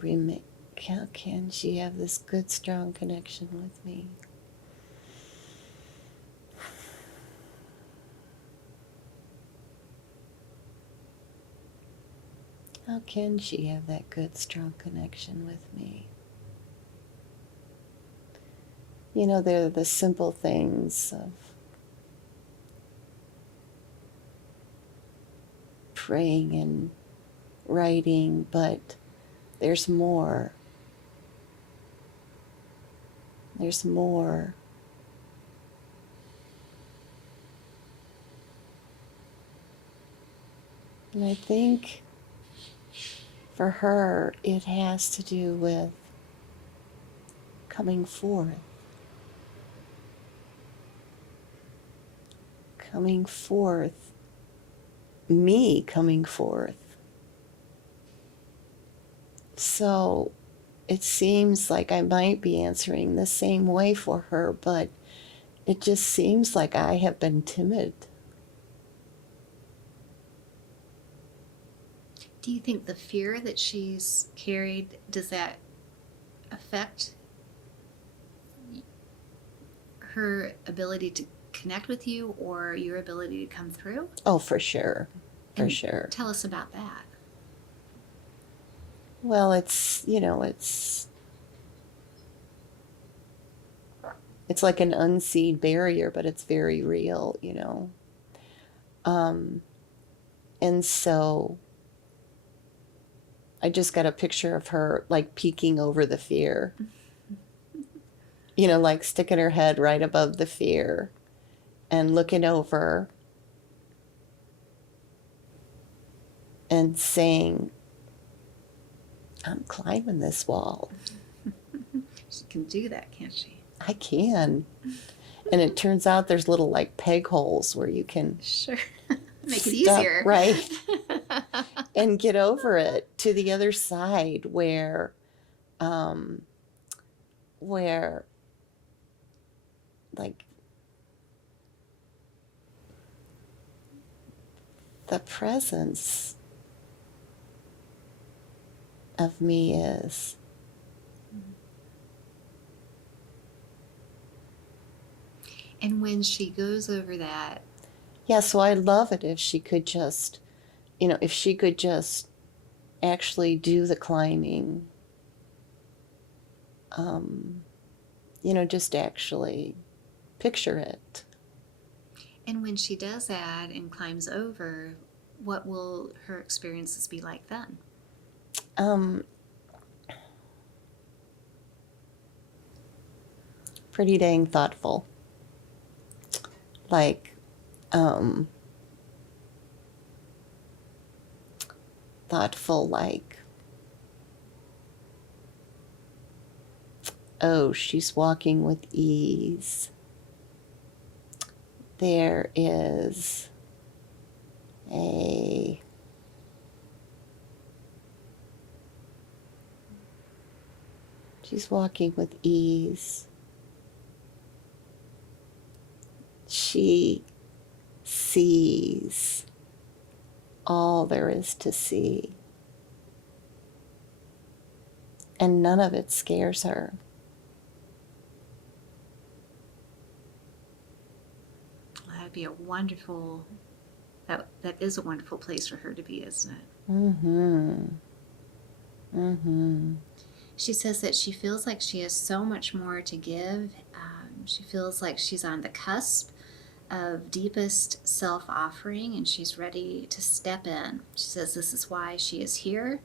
have this good, strong connection with me? How can she have that good, strong connection with me? You know, they're the simple things of praying and writing, but there's more. There's more. And I think for her, it has to do with coming forth. Coming forth. Me coming forth. So it seems like I might be answering the same way for her, but it just seems like I have been timid. Do you think the fear that she's carried, does that affect her ability to connect with you or your ability to come through? Oh, for sure. For And sure. tell us about that. Well, it's like an unseen barrier, but it's very real, And so I just got a picture of her like peeking over the fear, like sticking her head right above the fear and looking over and saying, I'm climbing this wall. She can do that, can't she? I can. And it turns out there's little like peg holes where you can Sure. Make it step easier. right and get over it to the other side um, where like the presence of me is. And when she goes over that, Yeah, so I love it if she could just, if she could just actually do the climbing, just actually picture it. and when she does that and climbs over, what will her experiences be like then? Um, Pretty dang thoughtful. Like, thoughtful, like, oh, she's walking with ease. There is a she's walking with ease. She sees all there is to see. And none of it scares her. That'd be a wonderful, that is a wonderful place for her to be, isn't it? Mm-hmm. Mm-hmm. She says that she feels like she has so much more to give. She feels like she's on the cusp of deepest self-offering and she's ready to step in. She says this is why she is here.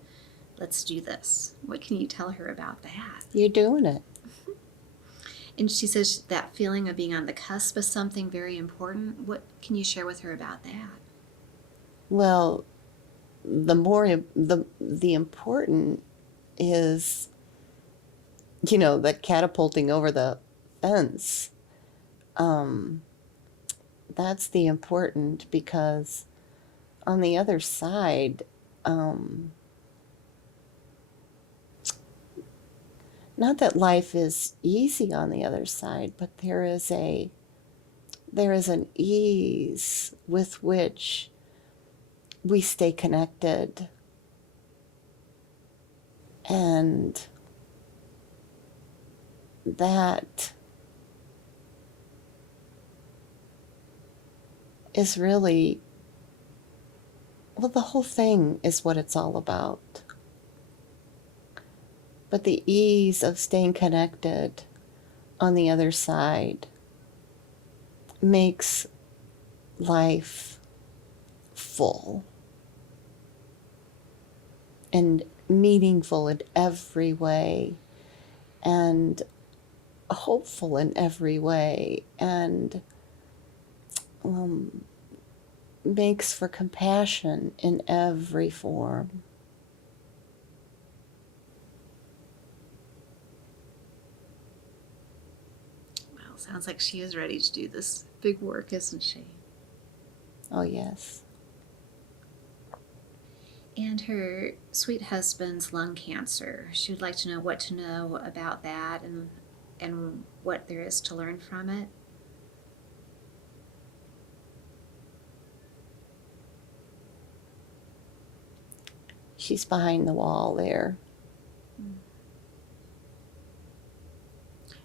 Let's do this. What can you tell her about that? You're doing it. And she says that feeling of being on the cusp is something very important. What can you share with her about that? Well, the important is, the catapulting over the fence. That's the important, because on the other side, not that life is easy on the other side, but there is an ease with which we stay connected, and that is really, well, the whole thing is what it's all about. But the ease of staying connected on the other side makes life full and meaningful in every way, and hopeful in every way, and makes for compassion in every form. Well, sounds like she is ready to do this big work, isn't she? Oh, yes. And her sweet husband's lung cancer. She would like to know what to know about that and what there is to learn from it. She's behind the wall there.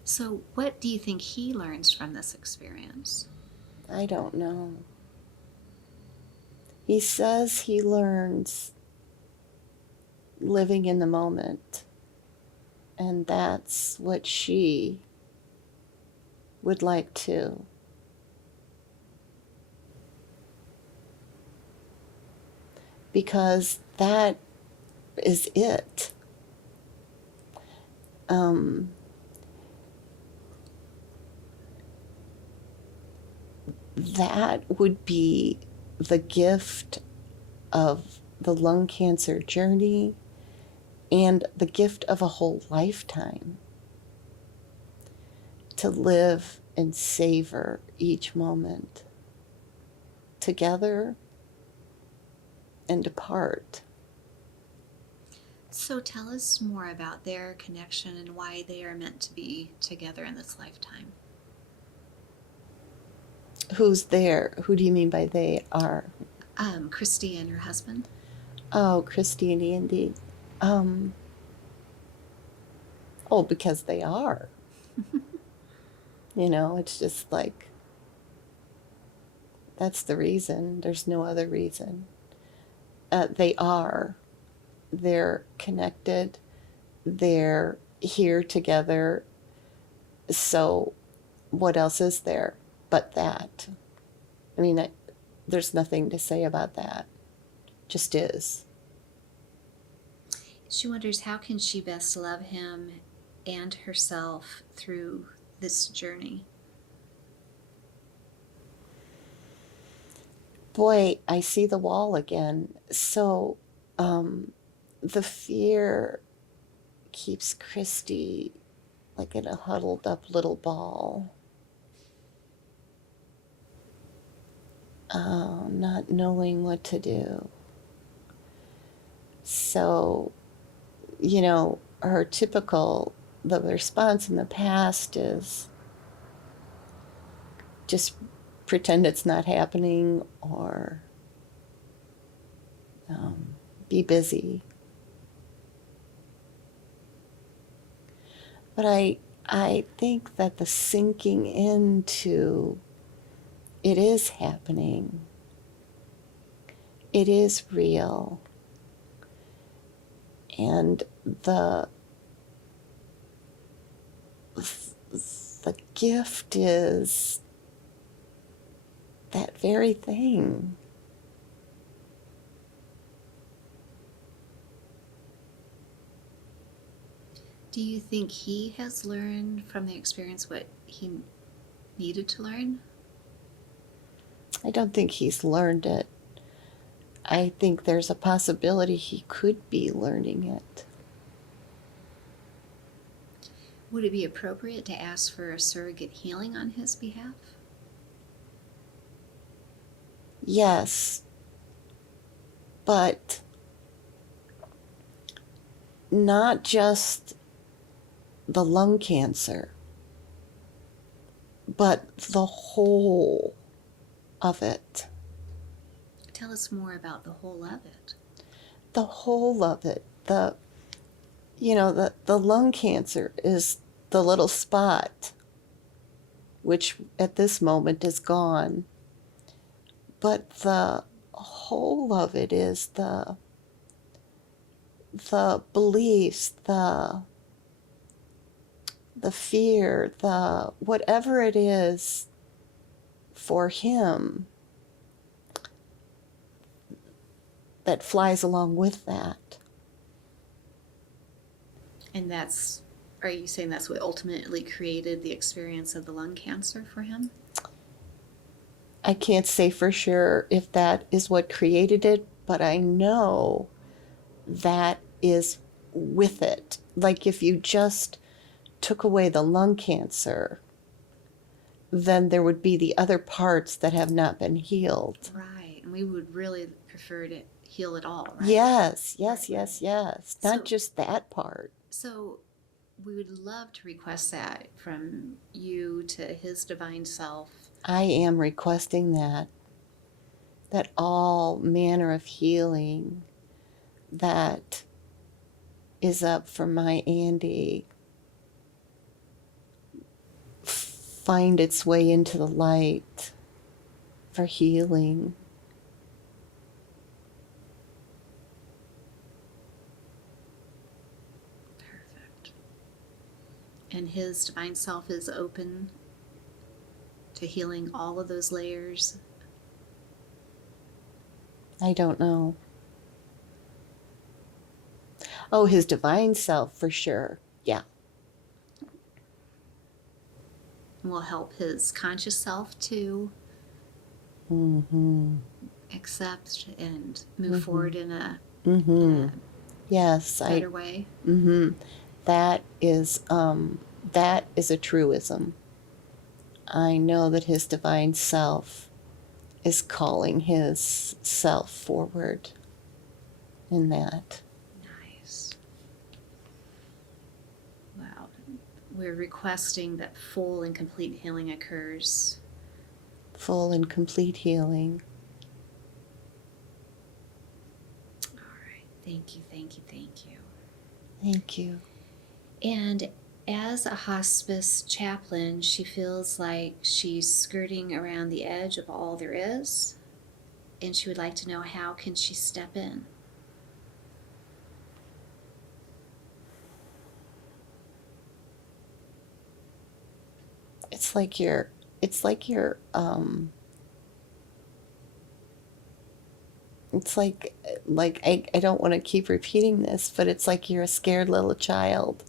So, what do you think he learns from this experience? I don't know. He says he learns living in the moment, and that's what she would like to. Because that is it. That would be the gift of the lung cancer journey and the gift of a whole lifetime, to live and savor each moment together and apart. So tell us more about their connection and why they are meant to be together in this lifetime. Who's there? Who do you mean by they are? Christy and her husband. Oh, Christy and Andy. Um, oh, because they are. It's just like, that's the reason. There's no other reason. They are. They're connected. They're here together. So, what else is there but that? I mean, there's nothing to say about that. Just is. She wonders how can she best love him and herself through this journey. Boy, I see the wall again. So, the fear keeps Christy like in a huddled up little ball. Not knowing what to do. So, the response in the past is just pretend it's not happening, or be busy. But I think that the sinking into it is happening, it is real, and the gift is that very thing. Do you think he has learned from the experience what he needed to learn? I don't think he's learned it. I think there's a possibility he could be learning it. Would it be appropriate to ask for a surrogate healing on his behalf? Yes, but not just the lung cancer, but the whole of it. Tell us more about the whole of it. The whole of it. The lung cancer is the little spot, which at this moment is gone. But the whole of it is the beliefs, the fear, the whatever it is for him that flies along with that. And are you saying that's what ultimately created the experience of the lung cancer for him? I can't say for sure if that is what created it, but I know that is with it. Like if you just took away the lung cancer, then there would be the other parts that have not been healed. Right. And we would really prefer to heal it all, right? Yes. So, Not just that part. So we would love to request that from you to his divine self. I am requesting that all manner of healing that is up for my Andy find its way into the light for healing. Perfect. And his divine self is open to healing all of those layers. I don't know. Oh, his divine self, for sure. Yeah. Will help his conscious self to Mm-hmm. accept and move Mm-hmm. forward in a Mm-hmm. Yes, better way. mm-hmm. That is a truism. I know that his divine self is calling his self forward in that. Nice. Wow. We're requesting that full and complete healing occurs. Full and complete healing. All right. Thank you, thank you, thank you. Thank you. And as a hospice chaplain, she feels like she's skirting around the edge of all there is, and she would like to know how can she step in. It's like you're it's like you're it's like I don't want to keep repeating this, but it's like you're a scared little child,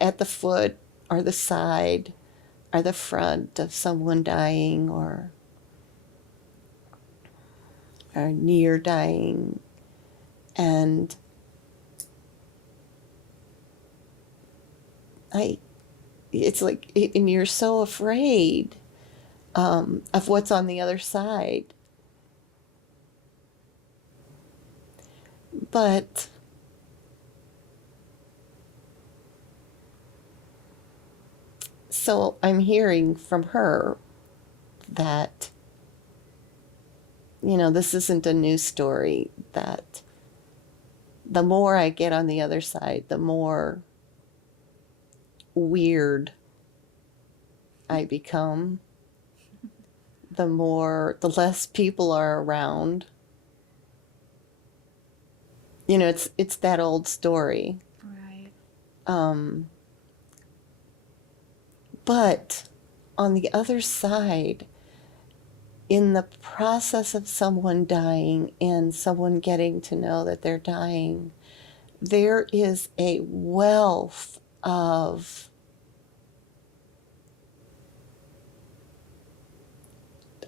at the foot or the side or the front of someone dying or near dying. And I it's like, and you're so afraid of what's on the other side. But so I'm hearing from her that, this isn't a new story, that the more I get on the other side, the more weird I become, the less people are around. It's that old story. Right. Um, but on the other side, in the process of someone dying and someone getting to know that they're dying, there is a wealth of,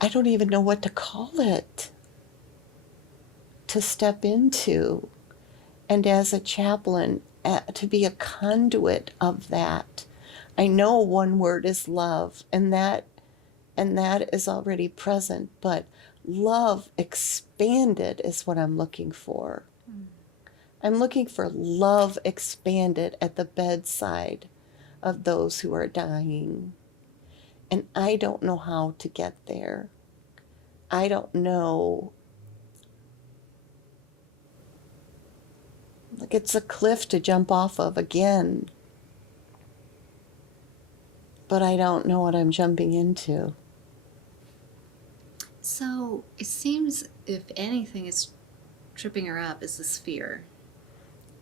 I don't even know what to call it, to step into. And as a chaplain, to be a conduit of that. I know one word is love, and that is already present, but love expanded is what I'm looking for. I'm looking for love expanded at the bedside of those who are dying. And I don't know how to get there. I don't know. Like, it's a cliff to jump off of again. But I don't know what I'm jumping into. So it seems, if anything is tripping her up, is this fear.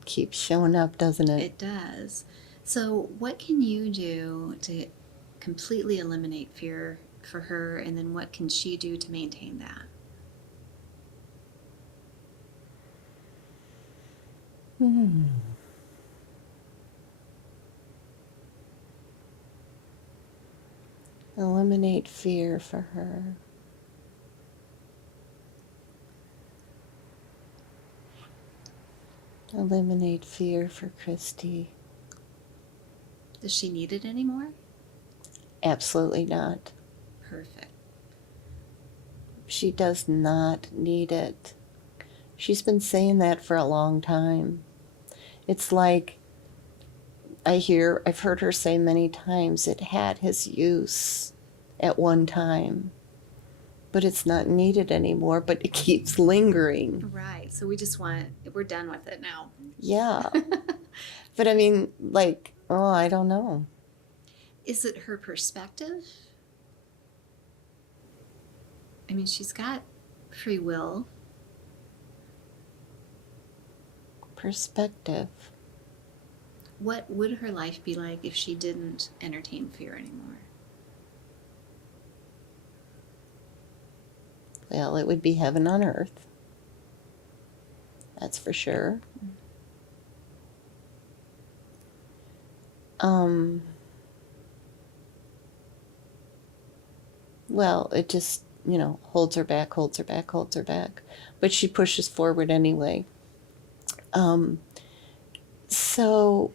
Keeps showing up, doesn't it? It does. So, what can you do to completely eliminate fear for her, and then what can she do to maintain that? Eliminate fear for her. Eliminate fear for Christy. Does she need it anymore? Absolutely not. Perfect. She does not need it. She's been saying that for a long time. It's like I've heard her say many times, it had his use at one time, but it's not needed anymore, but it keeps lingering. Right. So we're done with it now. Yeah. But I mean, I don't know. Is it her perspective? I mean, she's got free will. Perspective. What would her life be like if she didn't entertain fear anymore? Well, it would be heaven on earth. That's for sure. Um, well, it just, holds her back, holds her back, holds her back. But she pushes forward anyway. Um, so,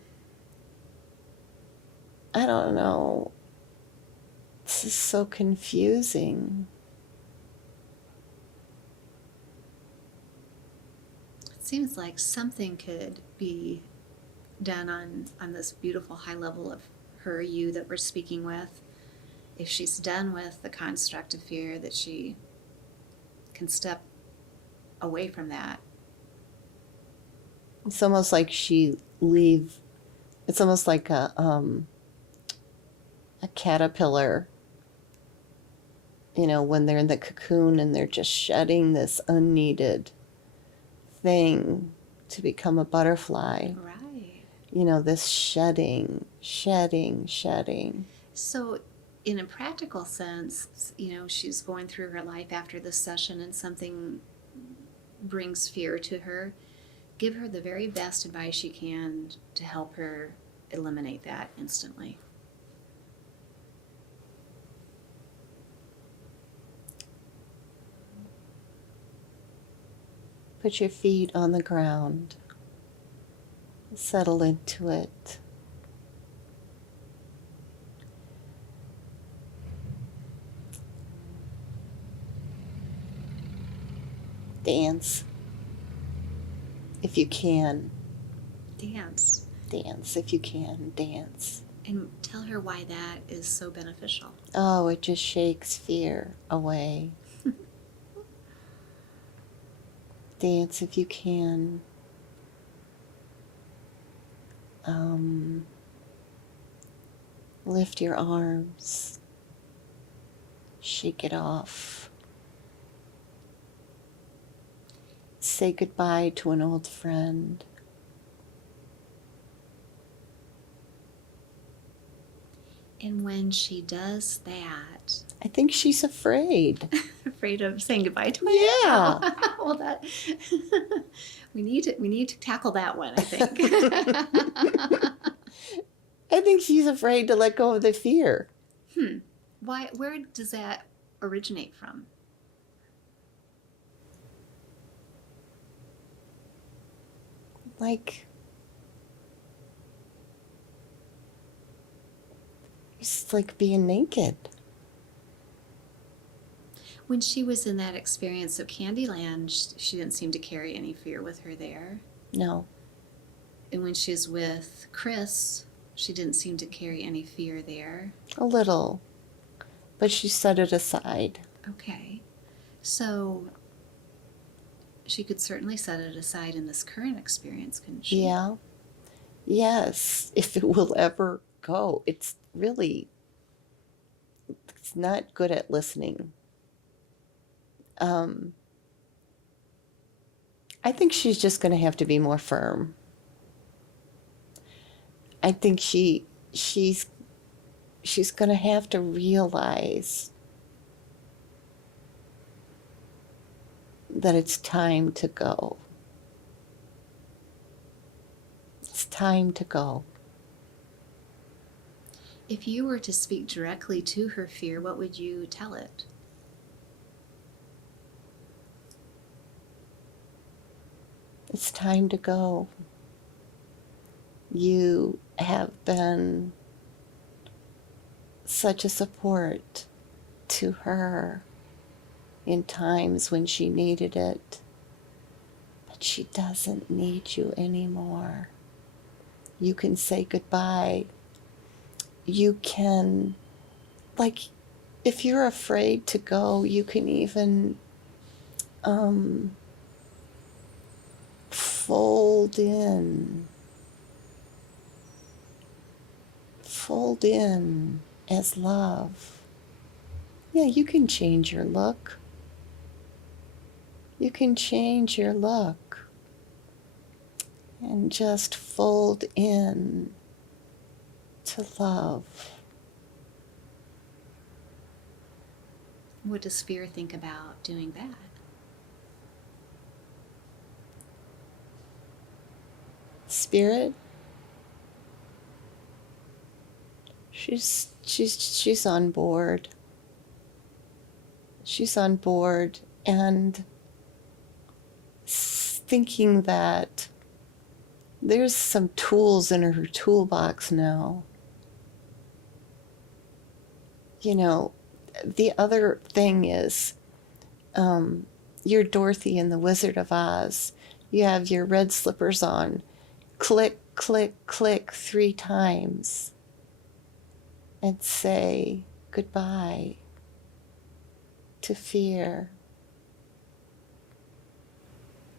I don't know. This is so confusing. It seems like something could be done on this beautiful high level of her you that we're speaking with. If she's done with the construct of fear, that she can step away from that. It's almost like it's almost like a caterpillar, when they're in the cocoon and they're just shedding this unneeded thing to become a butterfly. Right. This shedding, shedding, shedding. So, in a practical sense, she's going through her life after this session and something brings fear to her. Give her the very best advice you can to help her eliminate that instantly. Put your feet on the ground. Settle into it. Dance. If you can. Dance. Dance if you can. Dance. And tell her why that is so beneficial. Oh, it just shakes fear away. Dance if you can. Lift your arms. Shake it off. Say goodbye to an old friend. And when she does that, I think she's afraid. afraid of saying goodbye to it? Yeah. Oh, well, that we need to tackle that one, I think. I think she's afraid to let go of the fear. Why? Where does that originate from? Like, it's like being naked. When she was in that experience of Candyland, she didn't seem to carry any fear with her there. No. And when she was with Chris, she didn't seem to carry any fear there. A little. But she set it aside. Okay. So she could certainly set it aside in this current experience, couldn't she? Yeah. Yes. If it will ever go. It's not good at listening. I think she's just going to have to be more firm. I think she's going to have to realize that it's time to go. It's time to go. If you were to speak directly to her fear, what would you tell it? It's time to go. You have been such a support to her in times when she needed it. But she doesn't need you anymore. You can say goodbye. You can, if you're afraid to go, you can even fold in as love. Yeah, you can change your look. You can change your look and just fold in to love. What does fear think about doing that? Spirit, She's on board. She's on board and thinking that there's some tools in her toolbox now. You know, the other thing is, you're Dorothy in The Wizard of Oz. You have your red slippers on. Click, click, click 3 times and say goodbye to fear.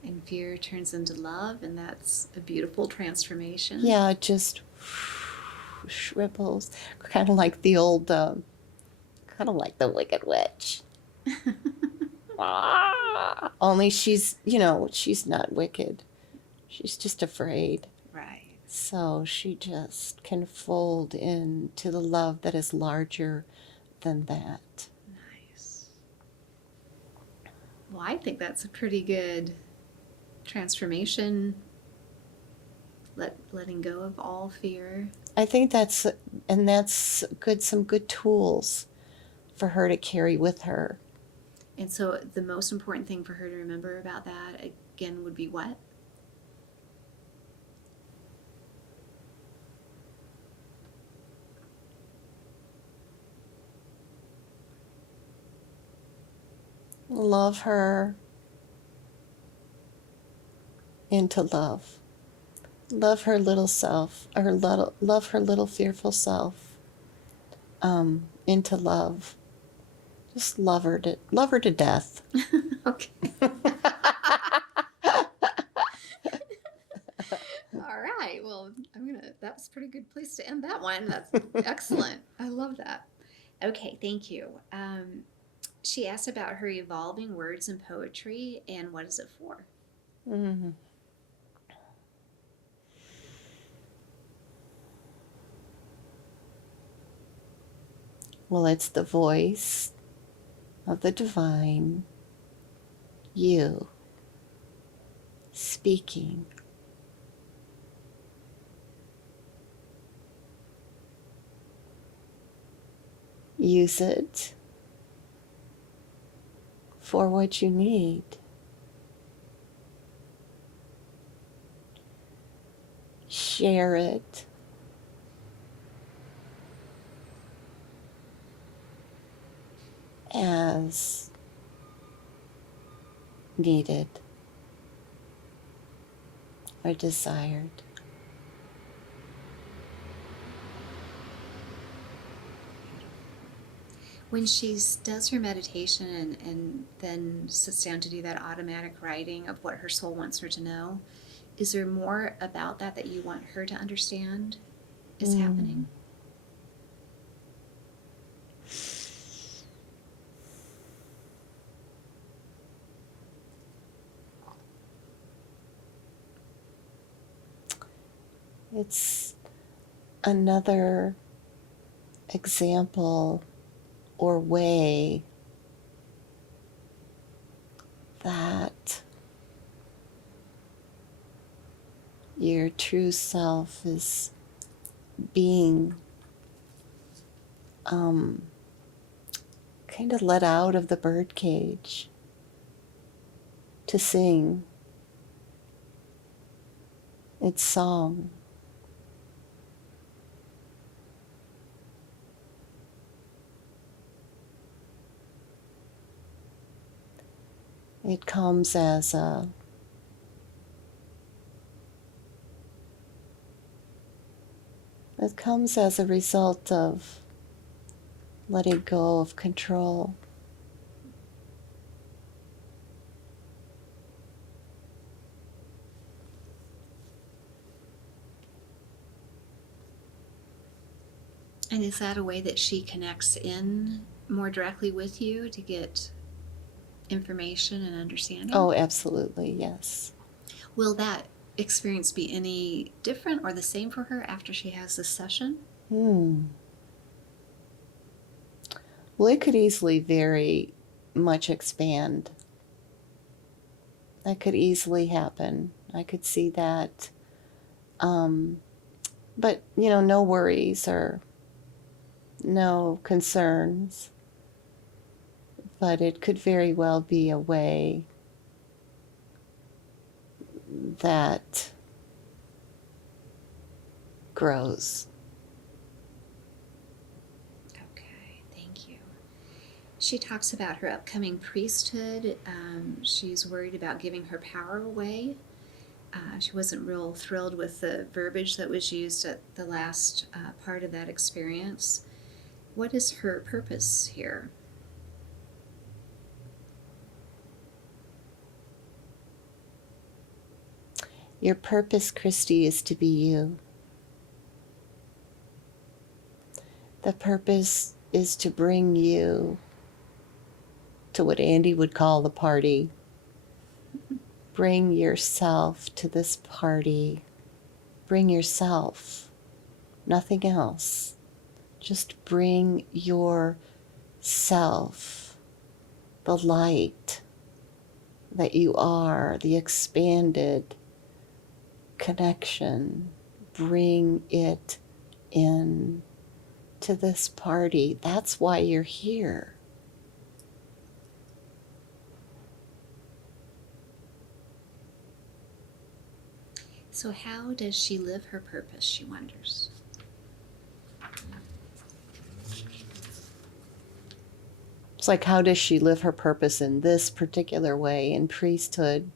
And fear turns into love, and that's a beautiful transformation. Yeah, it just shrivels. Kind of like the old, kind of like the Wicked Witch. Only she's not wicked. She's just afraid. Right. So she just can fold into the love that is larger than that. Nice. Well, I think that's a pretty good transformation. Letting go of all fear. I think that's good. Some good tools for her to carry with her. And so the most important thing for her to remember about that, again, would be what? Love her into love. Love her little self, love her little fearful self into love. Just love her to death. Okay. All right. Well, that's a pretty good place to end that one. That's excellent. I love that. Okay. Thank you. She asked about her evolving words and poetry, and what is it for? Mm-hmm. Well, it's the voice of the divine, you, speaking. Use it for what you need. Share it. As needed or desired. When she does her meditation and then sits down to do that automatic writing of what her soul wants her to know, is there more about that you want her to understand is happening? It's another example or way that your true self is being kind of let out of the birdcage to sing its song. It comes as a result of letting go of control. And is that a way that she connects in more directly with you to get information and understanding? Oh, absolutely, yes. Will that experience be any different or the same for her after she has this session? Well, it could easily very much expand. That could easily happen. I could see that. But, no worries or no concerns, but it could very well be a way that grows. Okay, thank you. She talks about her upcoming priesthood. She's worried about giving her power away. She wasn't real thrilled with the verbiage that was used at the last part of that experience. What is her purpose here? Your purpose, Christy, is to be you. The purpose is to bring you to what Andy would call the party. Bring yourself to this party. Bring yourself, nothing else. Just bring yourself, the light that you are, the expanded connection. Bring it in to this party. That's why you're here. So, how does she live her purpose, she wonders? It's like, how does she live her purpose in this particular way in priesthood?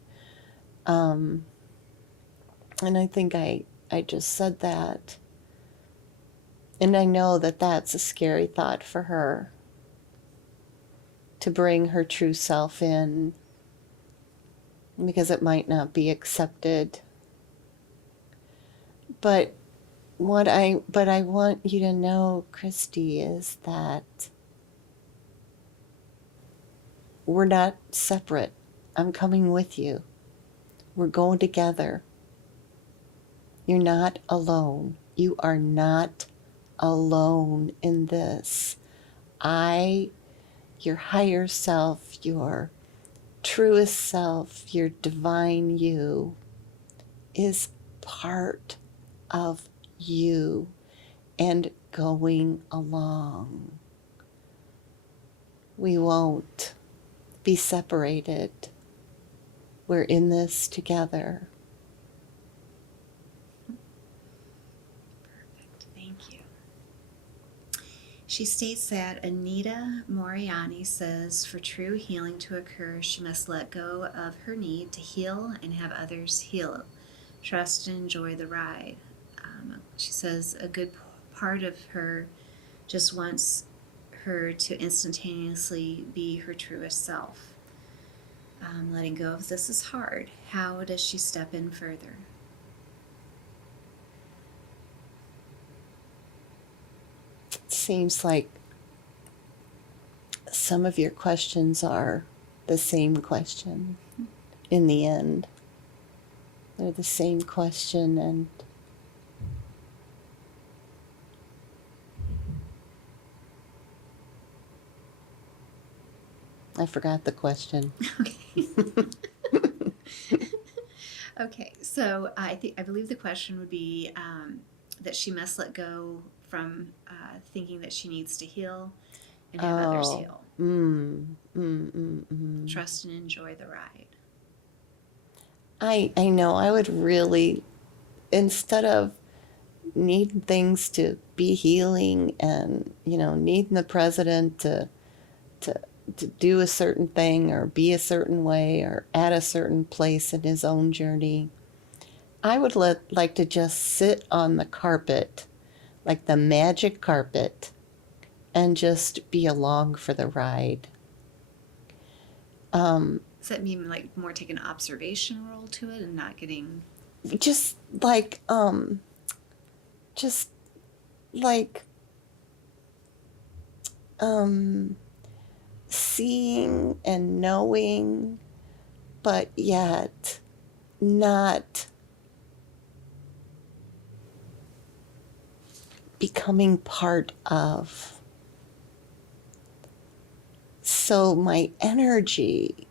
And I think I just said that. And I know that that's a scary thought for her, to bring her true self in, because it might not be accepted. But I want you to know, Christy, is that we're not separate. I'm coming with you. We're going together. You're not alone. You are not alone in this. Your higher self, your truest self, your divine you, is part of you and going along. We won't be separated. We're in this together. Perfect, thank you. She states that Anita Moriani says for true healing to occur, she must let go of her need to heal and have others heal. Trust and enjoy the ride. She says a good part of her just wants her to instantaneously be her truest self. Letting go of this is hard. How does she step in further? It seems like some of your questions are the same question in the end. They're the same question, and I forgot the question. Okay. Okay, so I believe the question would be that she must let go from thinking that she needs to heal and have others heal. Trust and enjoy the ride. I know. I would really, instead of needing things to be healing and, needing the president to do a certain thing or be a certain way or at a certain place in his own journey, I would like to just sit on the carpet, like the magic carpet, and just be along for the ride. Does that mean like more take an observation role to it and not getting just like seeing and knowing, but yet not becoming part of. So my energy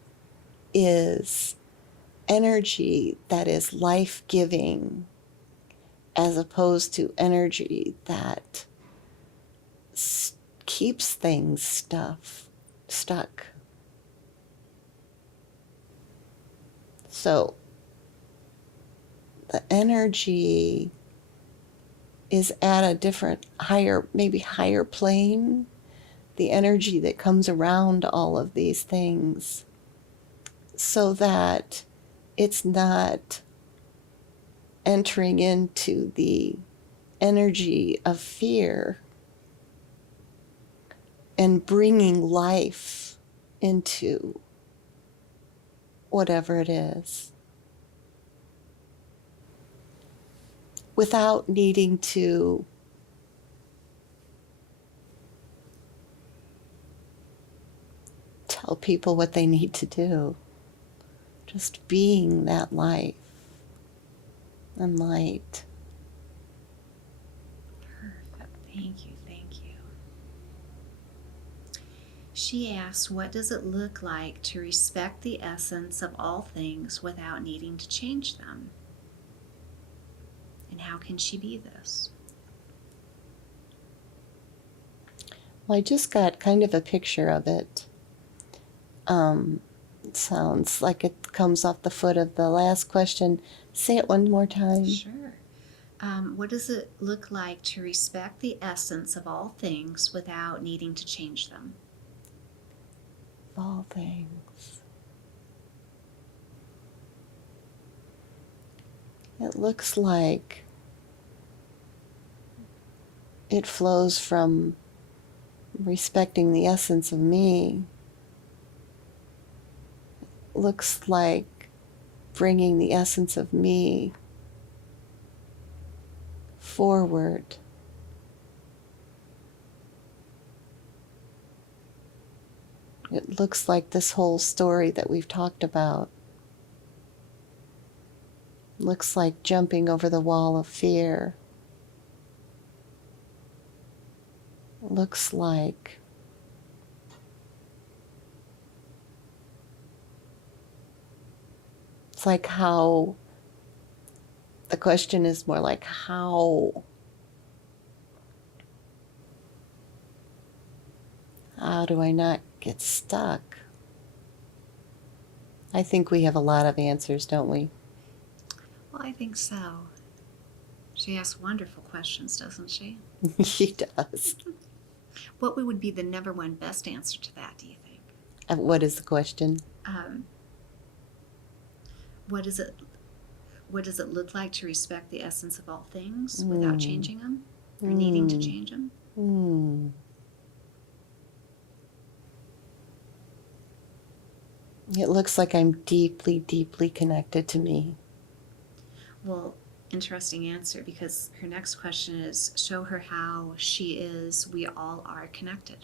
is energy that is life-giving, as opposed to energy that keeps things stuck. So the energy is at a different, maybe higher plane. The energy that comes around all of these things, so that it's not entering into the energy of fear and bringing life into whatever it is, without needing to tell people what they need to do. Just being that life and light. Perfect. Thank you. Thank you. She asks, what does it look like to respect the essence of all things without needing to change them? And how can she be this? Well, I just got kind of a picture of it. It sounds like it comes off the foot of the last question. Say it one more time. Sure. What does it look like to respect the essence of all things without needing to change them? All things. It looks like it flows from respecting the essence of me. It looks like bringing the essence of me forward. It looks like this whole story that we've talked about. It looks like jumping over the wall of fear. It looks like it's like how the question is more like how do I not get stuck? I think we have a lot of answers, don't we? Well, I think so. She asks wonderful questions, doesn't she? She does. What would be the number one best answer to that, do you think? What is the question? What does it look like to respect the essence of all things without changing them or needing to change them? It looks like I'm deeply, deeply connected to me. Well, interesting answer, because her next question is, show her how she is, we all are connected.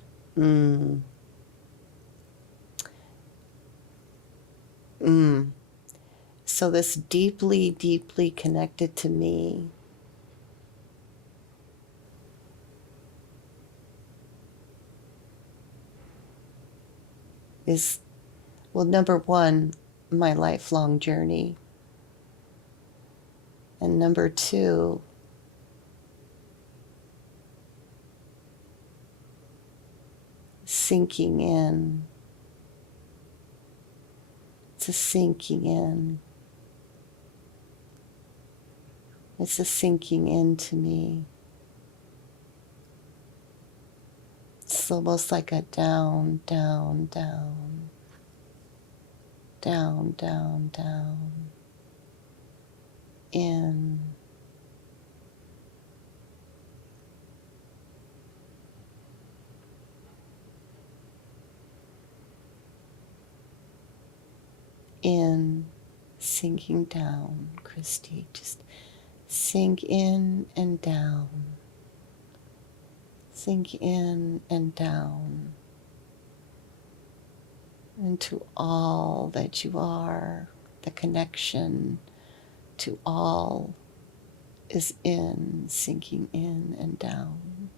So this deeply, deeply connected to me is, well, number one, my lifelong journey. And number two, sinking in. It's a sinking in. It's a sinking into me. It's almost like a down, down, down. Down, down, down. In. In. Sinking down, Christy. Just sink in and down. Sink in and down into all that you are. The connection to all is in, sinking in and down.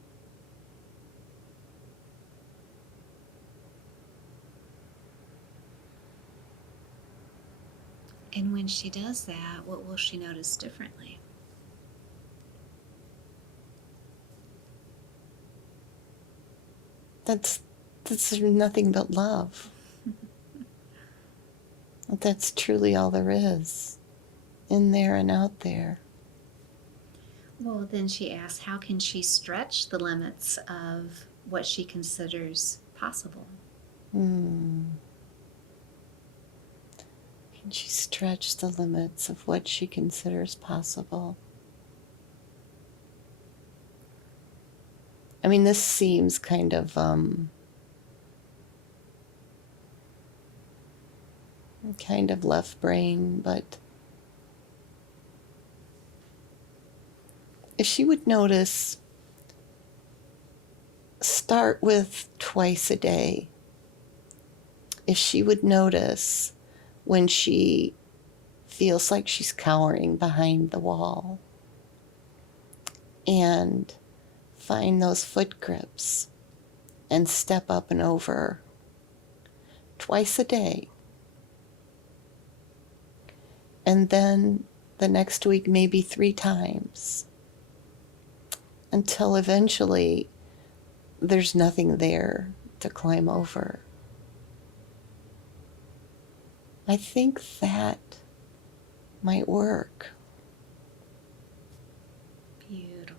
And when she does that, what will she notice differently? that's nothing but love. That's truly all there is, in there and out there. Well, then she asks, how can she stretch the limits of what she considers possible? Can she stretch the limits of what she considers possible? I mean, this seems kind of left brain, but if she would notice, start with twice a day. If she would notice when she feels like she's cowering behind the wall, and find those foot grips and step up and over twice a day. And then the next week, maybe 3 times, until eventually there's nothing there to climb over. I think that might work. Beautiful.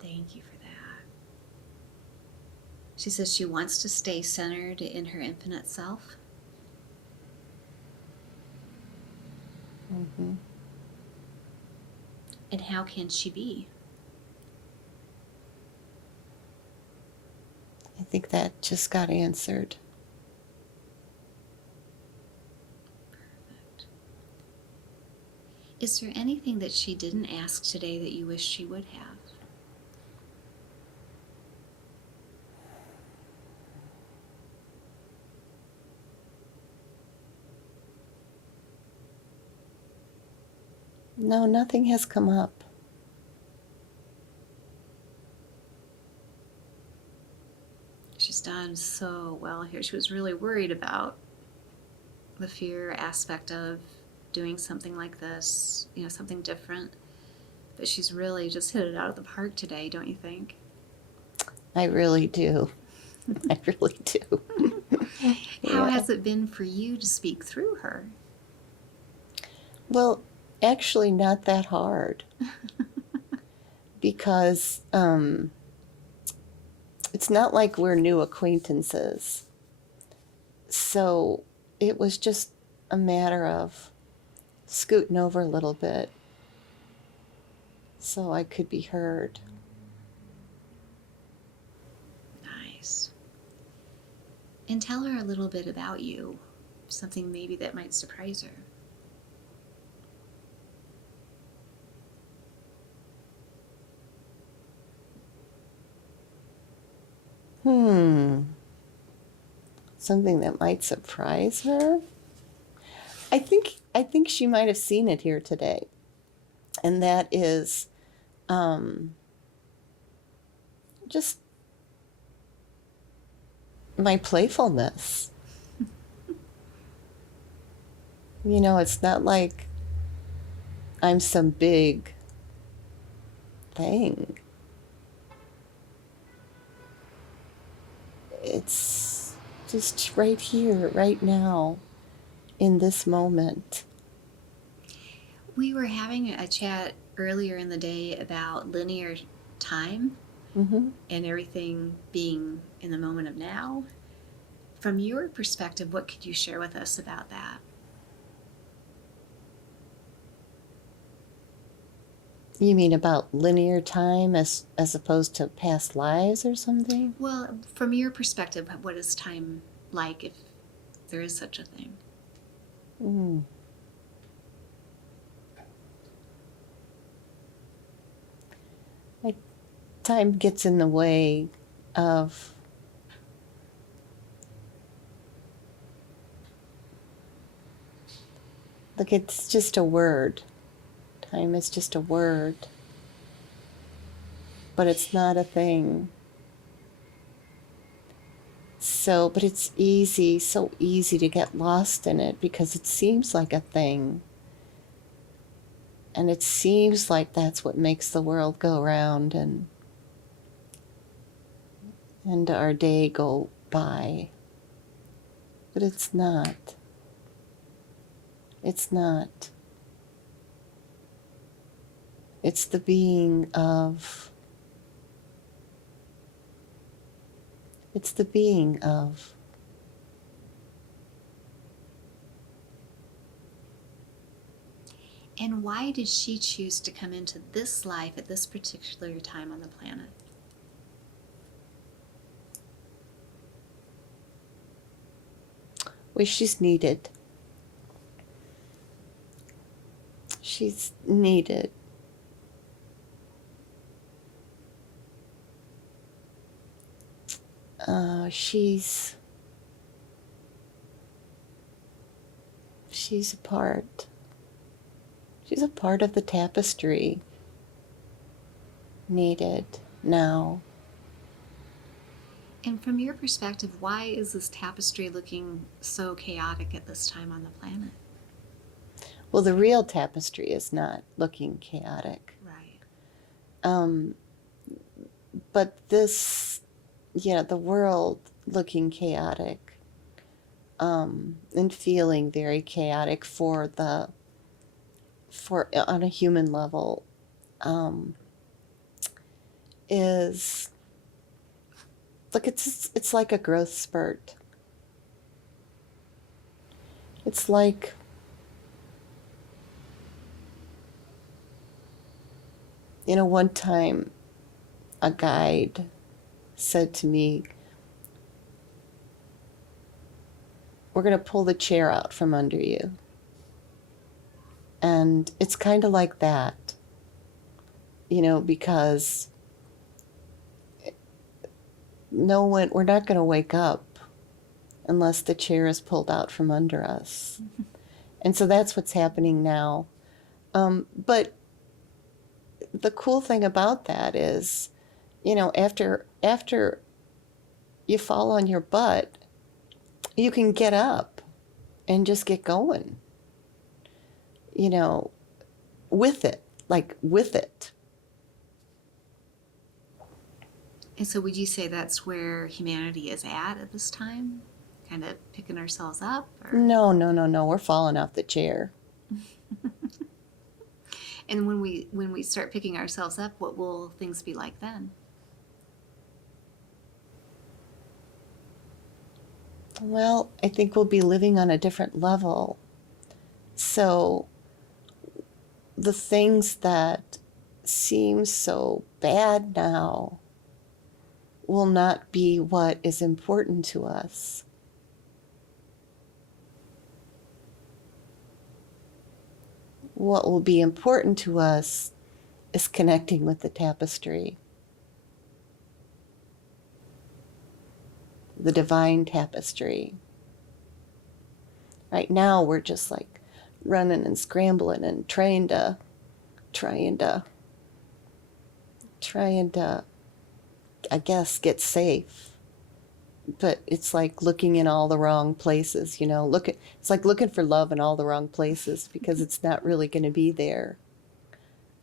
Thank you for that. She says she wants to stay centered in her infinite self. Mm-hmm. And how can she be? I think that just got answered. Perfect. Is there anything that she didn't ask today that you wish she would have? No, nothing has come up. She's done so well here. She was really worried about the fear aspect of doing something like this, something different. But she's really just hit it out of the park today, don't you think? I really do. I really do. How has it been for you to speak through her? Well, actually not that hard. Because it's not like we're new acquaintances. So it was just a matter of scooting over a little bit so I could be heard. Nice. And tell her a little bit about you, something maybe that might surprise her. Something that might surprise her? I think she might have seen it here today. And that is just my playfulness. It's not like I'm some big thing. It's just right here, right now, in this moment. We were having a chat earlier in the day about linear time Mm-hmm. and everything being in the moment of now. From your perspective, what could you share with us about that? You mean about linear time as opposed to past lives or something? Well, from your perspective, what is time like, if there is such a thing? Time gets in the way of look, it's just a word. Time is just a word. But it's not a thing. So, but it's so easy to get lost in it because it seems like a thing. And it seems like that's what makes the world go round, and and our day go by. But it's not. It's not. It's the being of. It's the being of. And why did she choose to come into this life at this particular time on the planet? Well, she's needed. She's needed. She's a part. She's a part of the tapestry. Needed now. And from your perspective, why is this tapestry looking so chaotic at this time on the planet? Well, the real tapestry is not looking chaotic. Right. But this, the world looking chaotic, and feeling very chaotic on a human level, is, look, it's like a growth spurt. It's like, one time a guide said to me, we're going to pull the chair out from under you. And it's kind of like that, because we're not going to wake up unless the chair is pulled out from under us. And so that's what's happening now. But the cool thing about that is, after you fall on your butt, you can get up and just get going, with it, with it. And so would you say that's where humanity is at this time? Kind of picking ourselves up? Or? No. We're falling off the chair. And when we start picking ourselves up, what will things be like then? Well, I think we'll be living on a different level. So the things that seem so bad now will not be what is important to us. What will be important to us is connecting with the tapestry, the divine tapestry. Right now we're just like running and scrambling and trying to I guess get safe. But it's like looking in all the wrong places, it's like looking for love in all the wrong places because it's not really going to be there.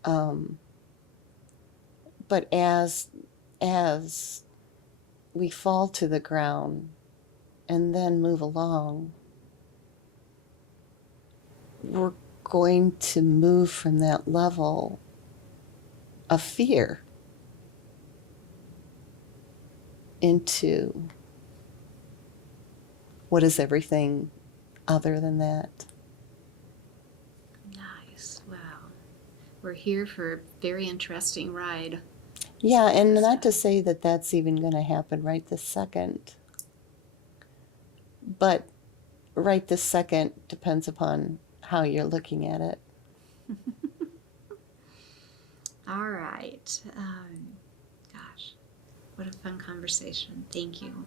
But as we fall to the ground and then move along, we're going to move from that level of fear into what is everything other than that. Nice. Wow. We're here for a very interesting ride. Yeah, and not to say that that's even going to happen right this second. But right this second depends upon how you're looking at it. All right. Gosh, what a fun conversation. Thank you.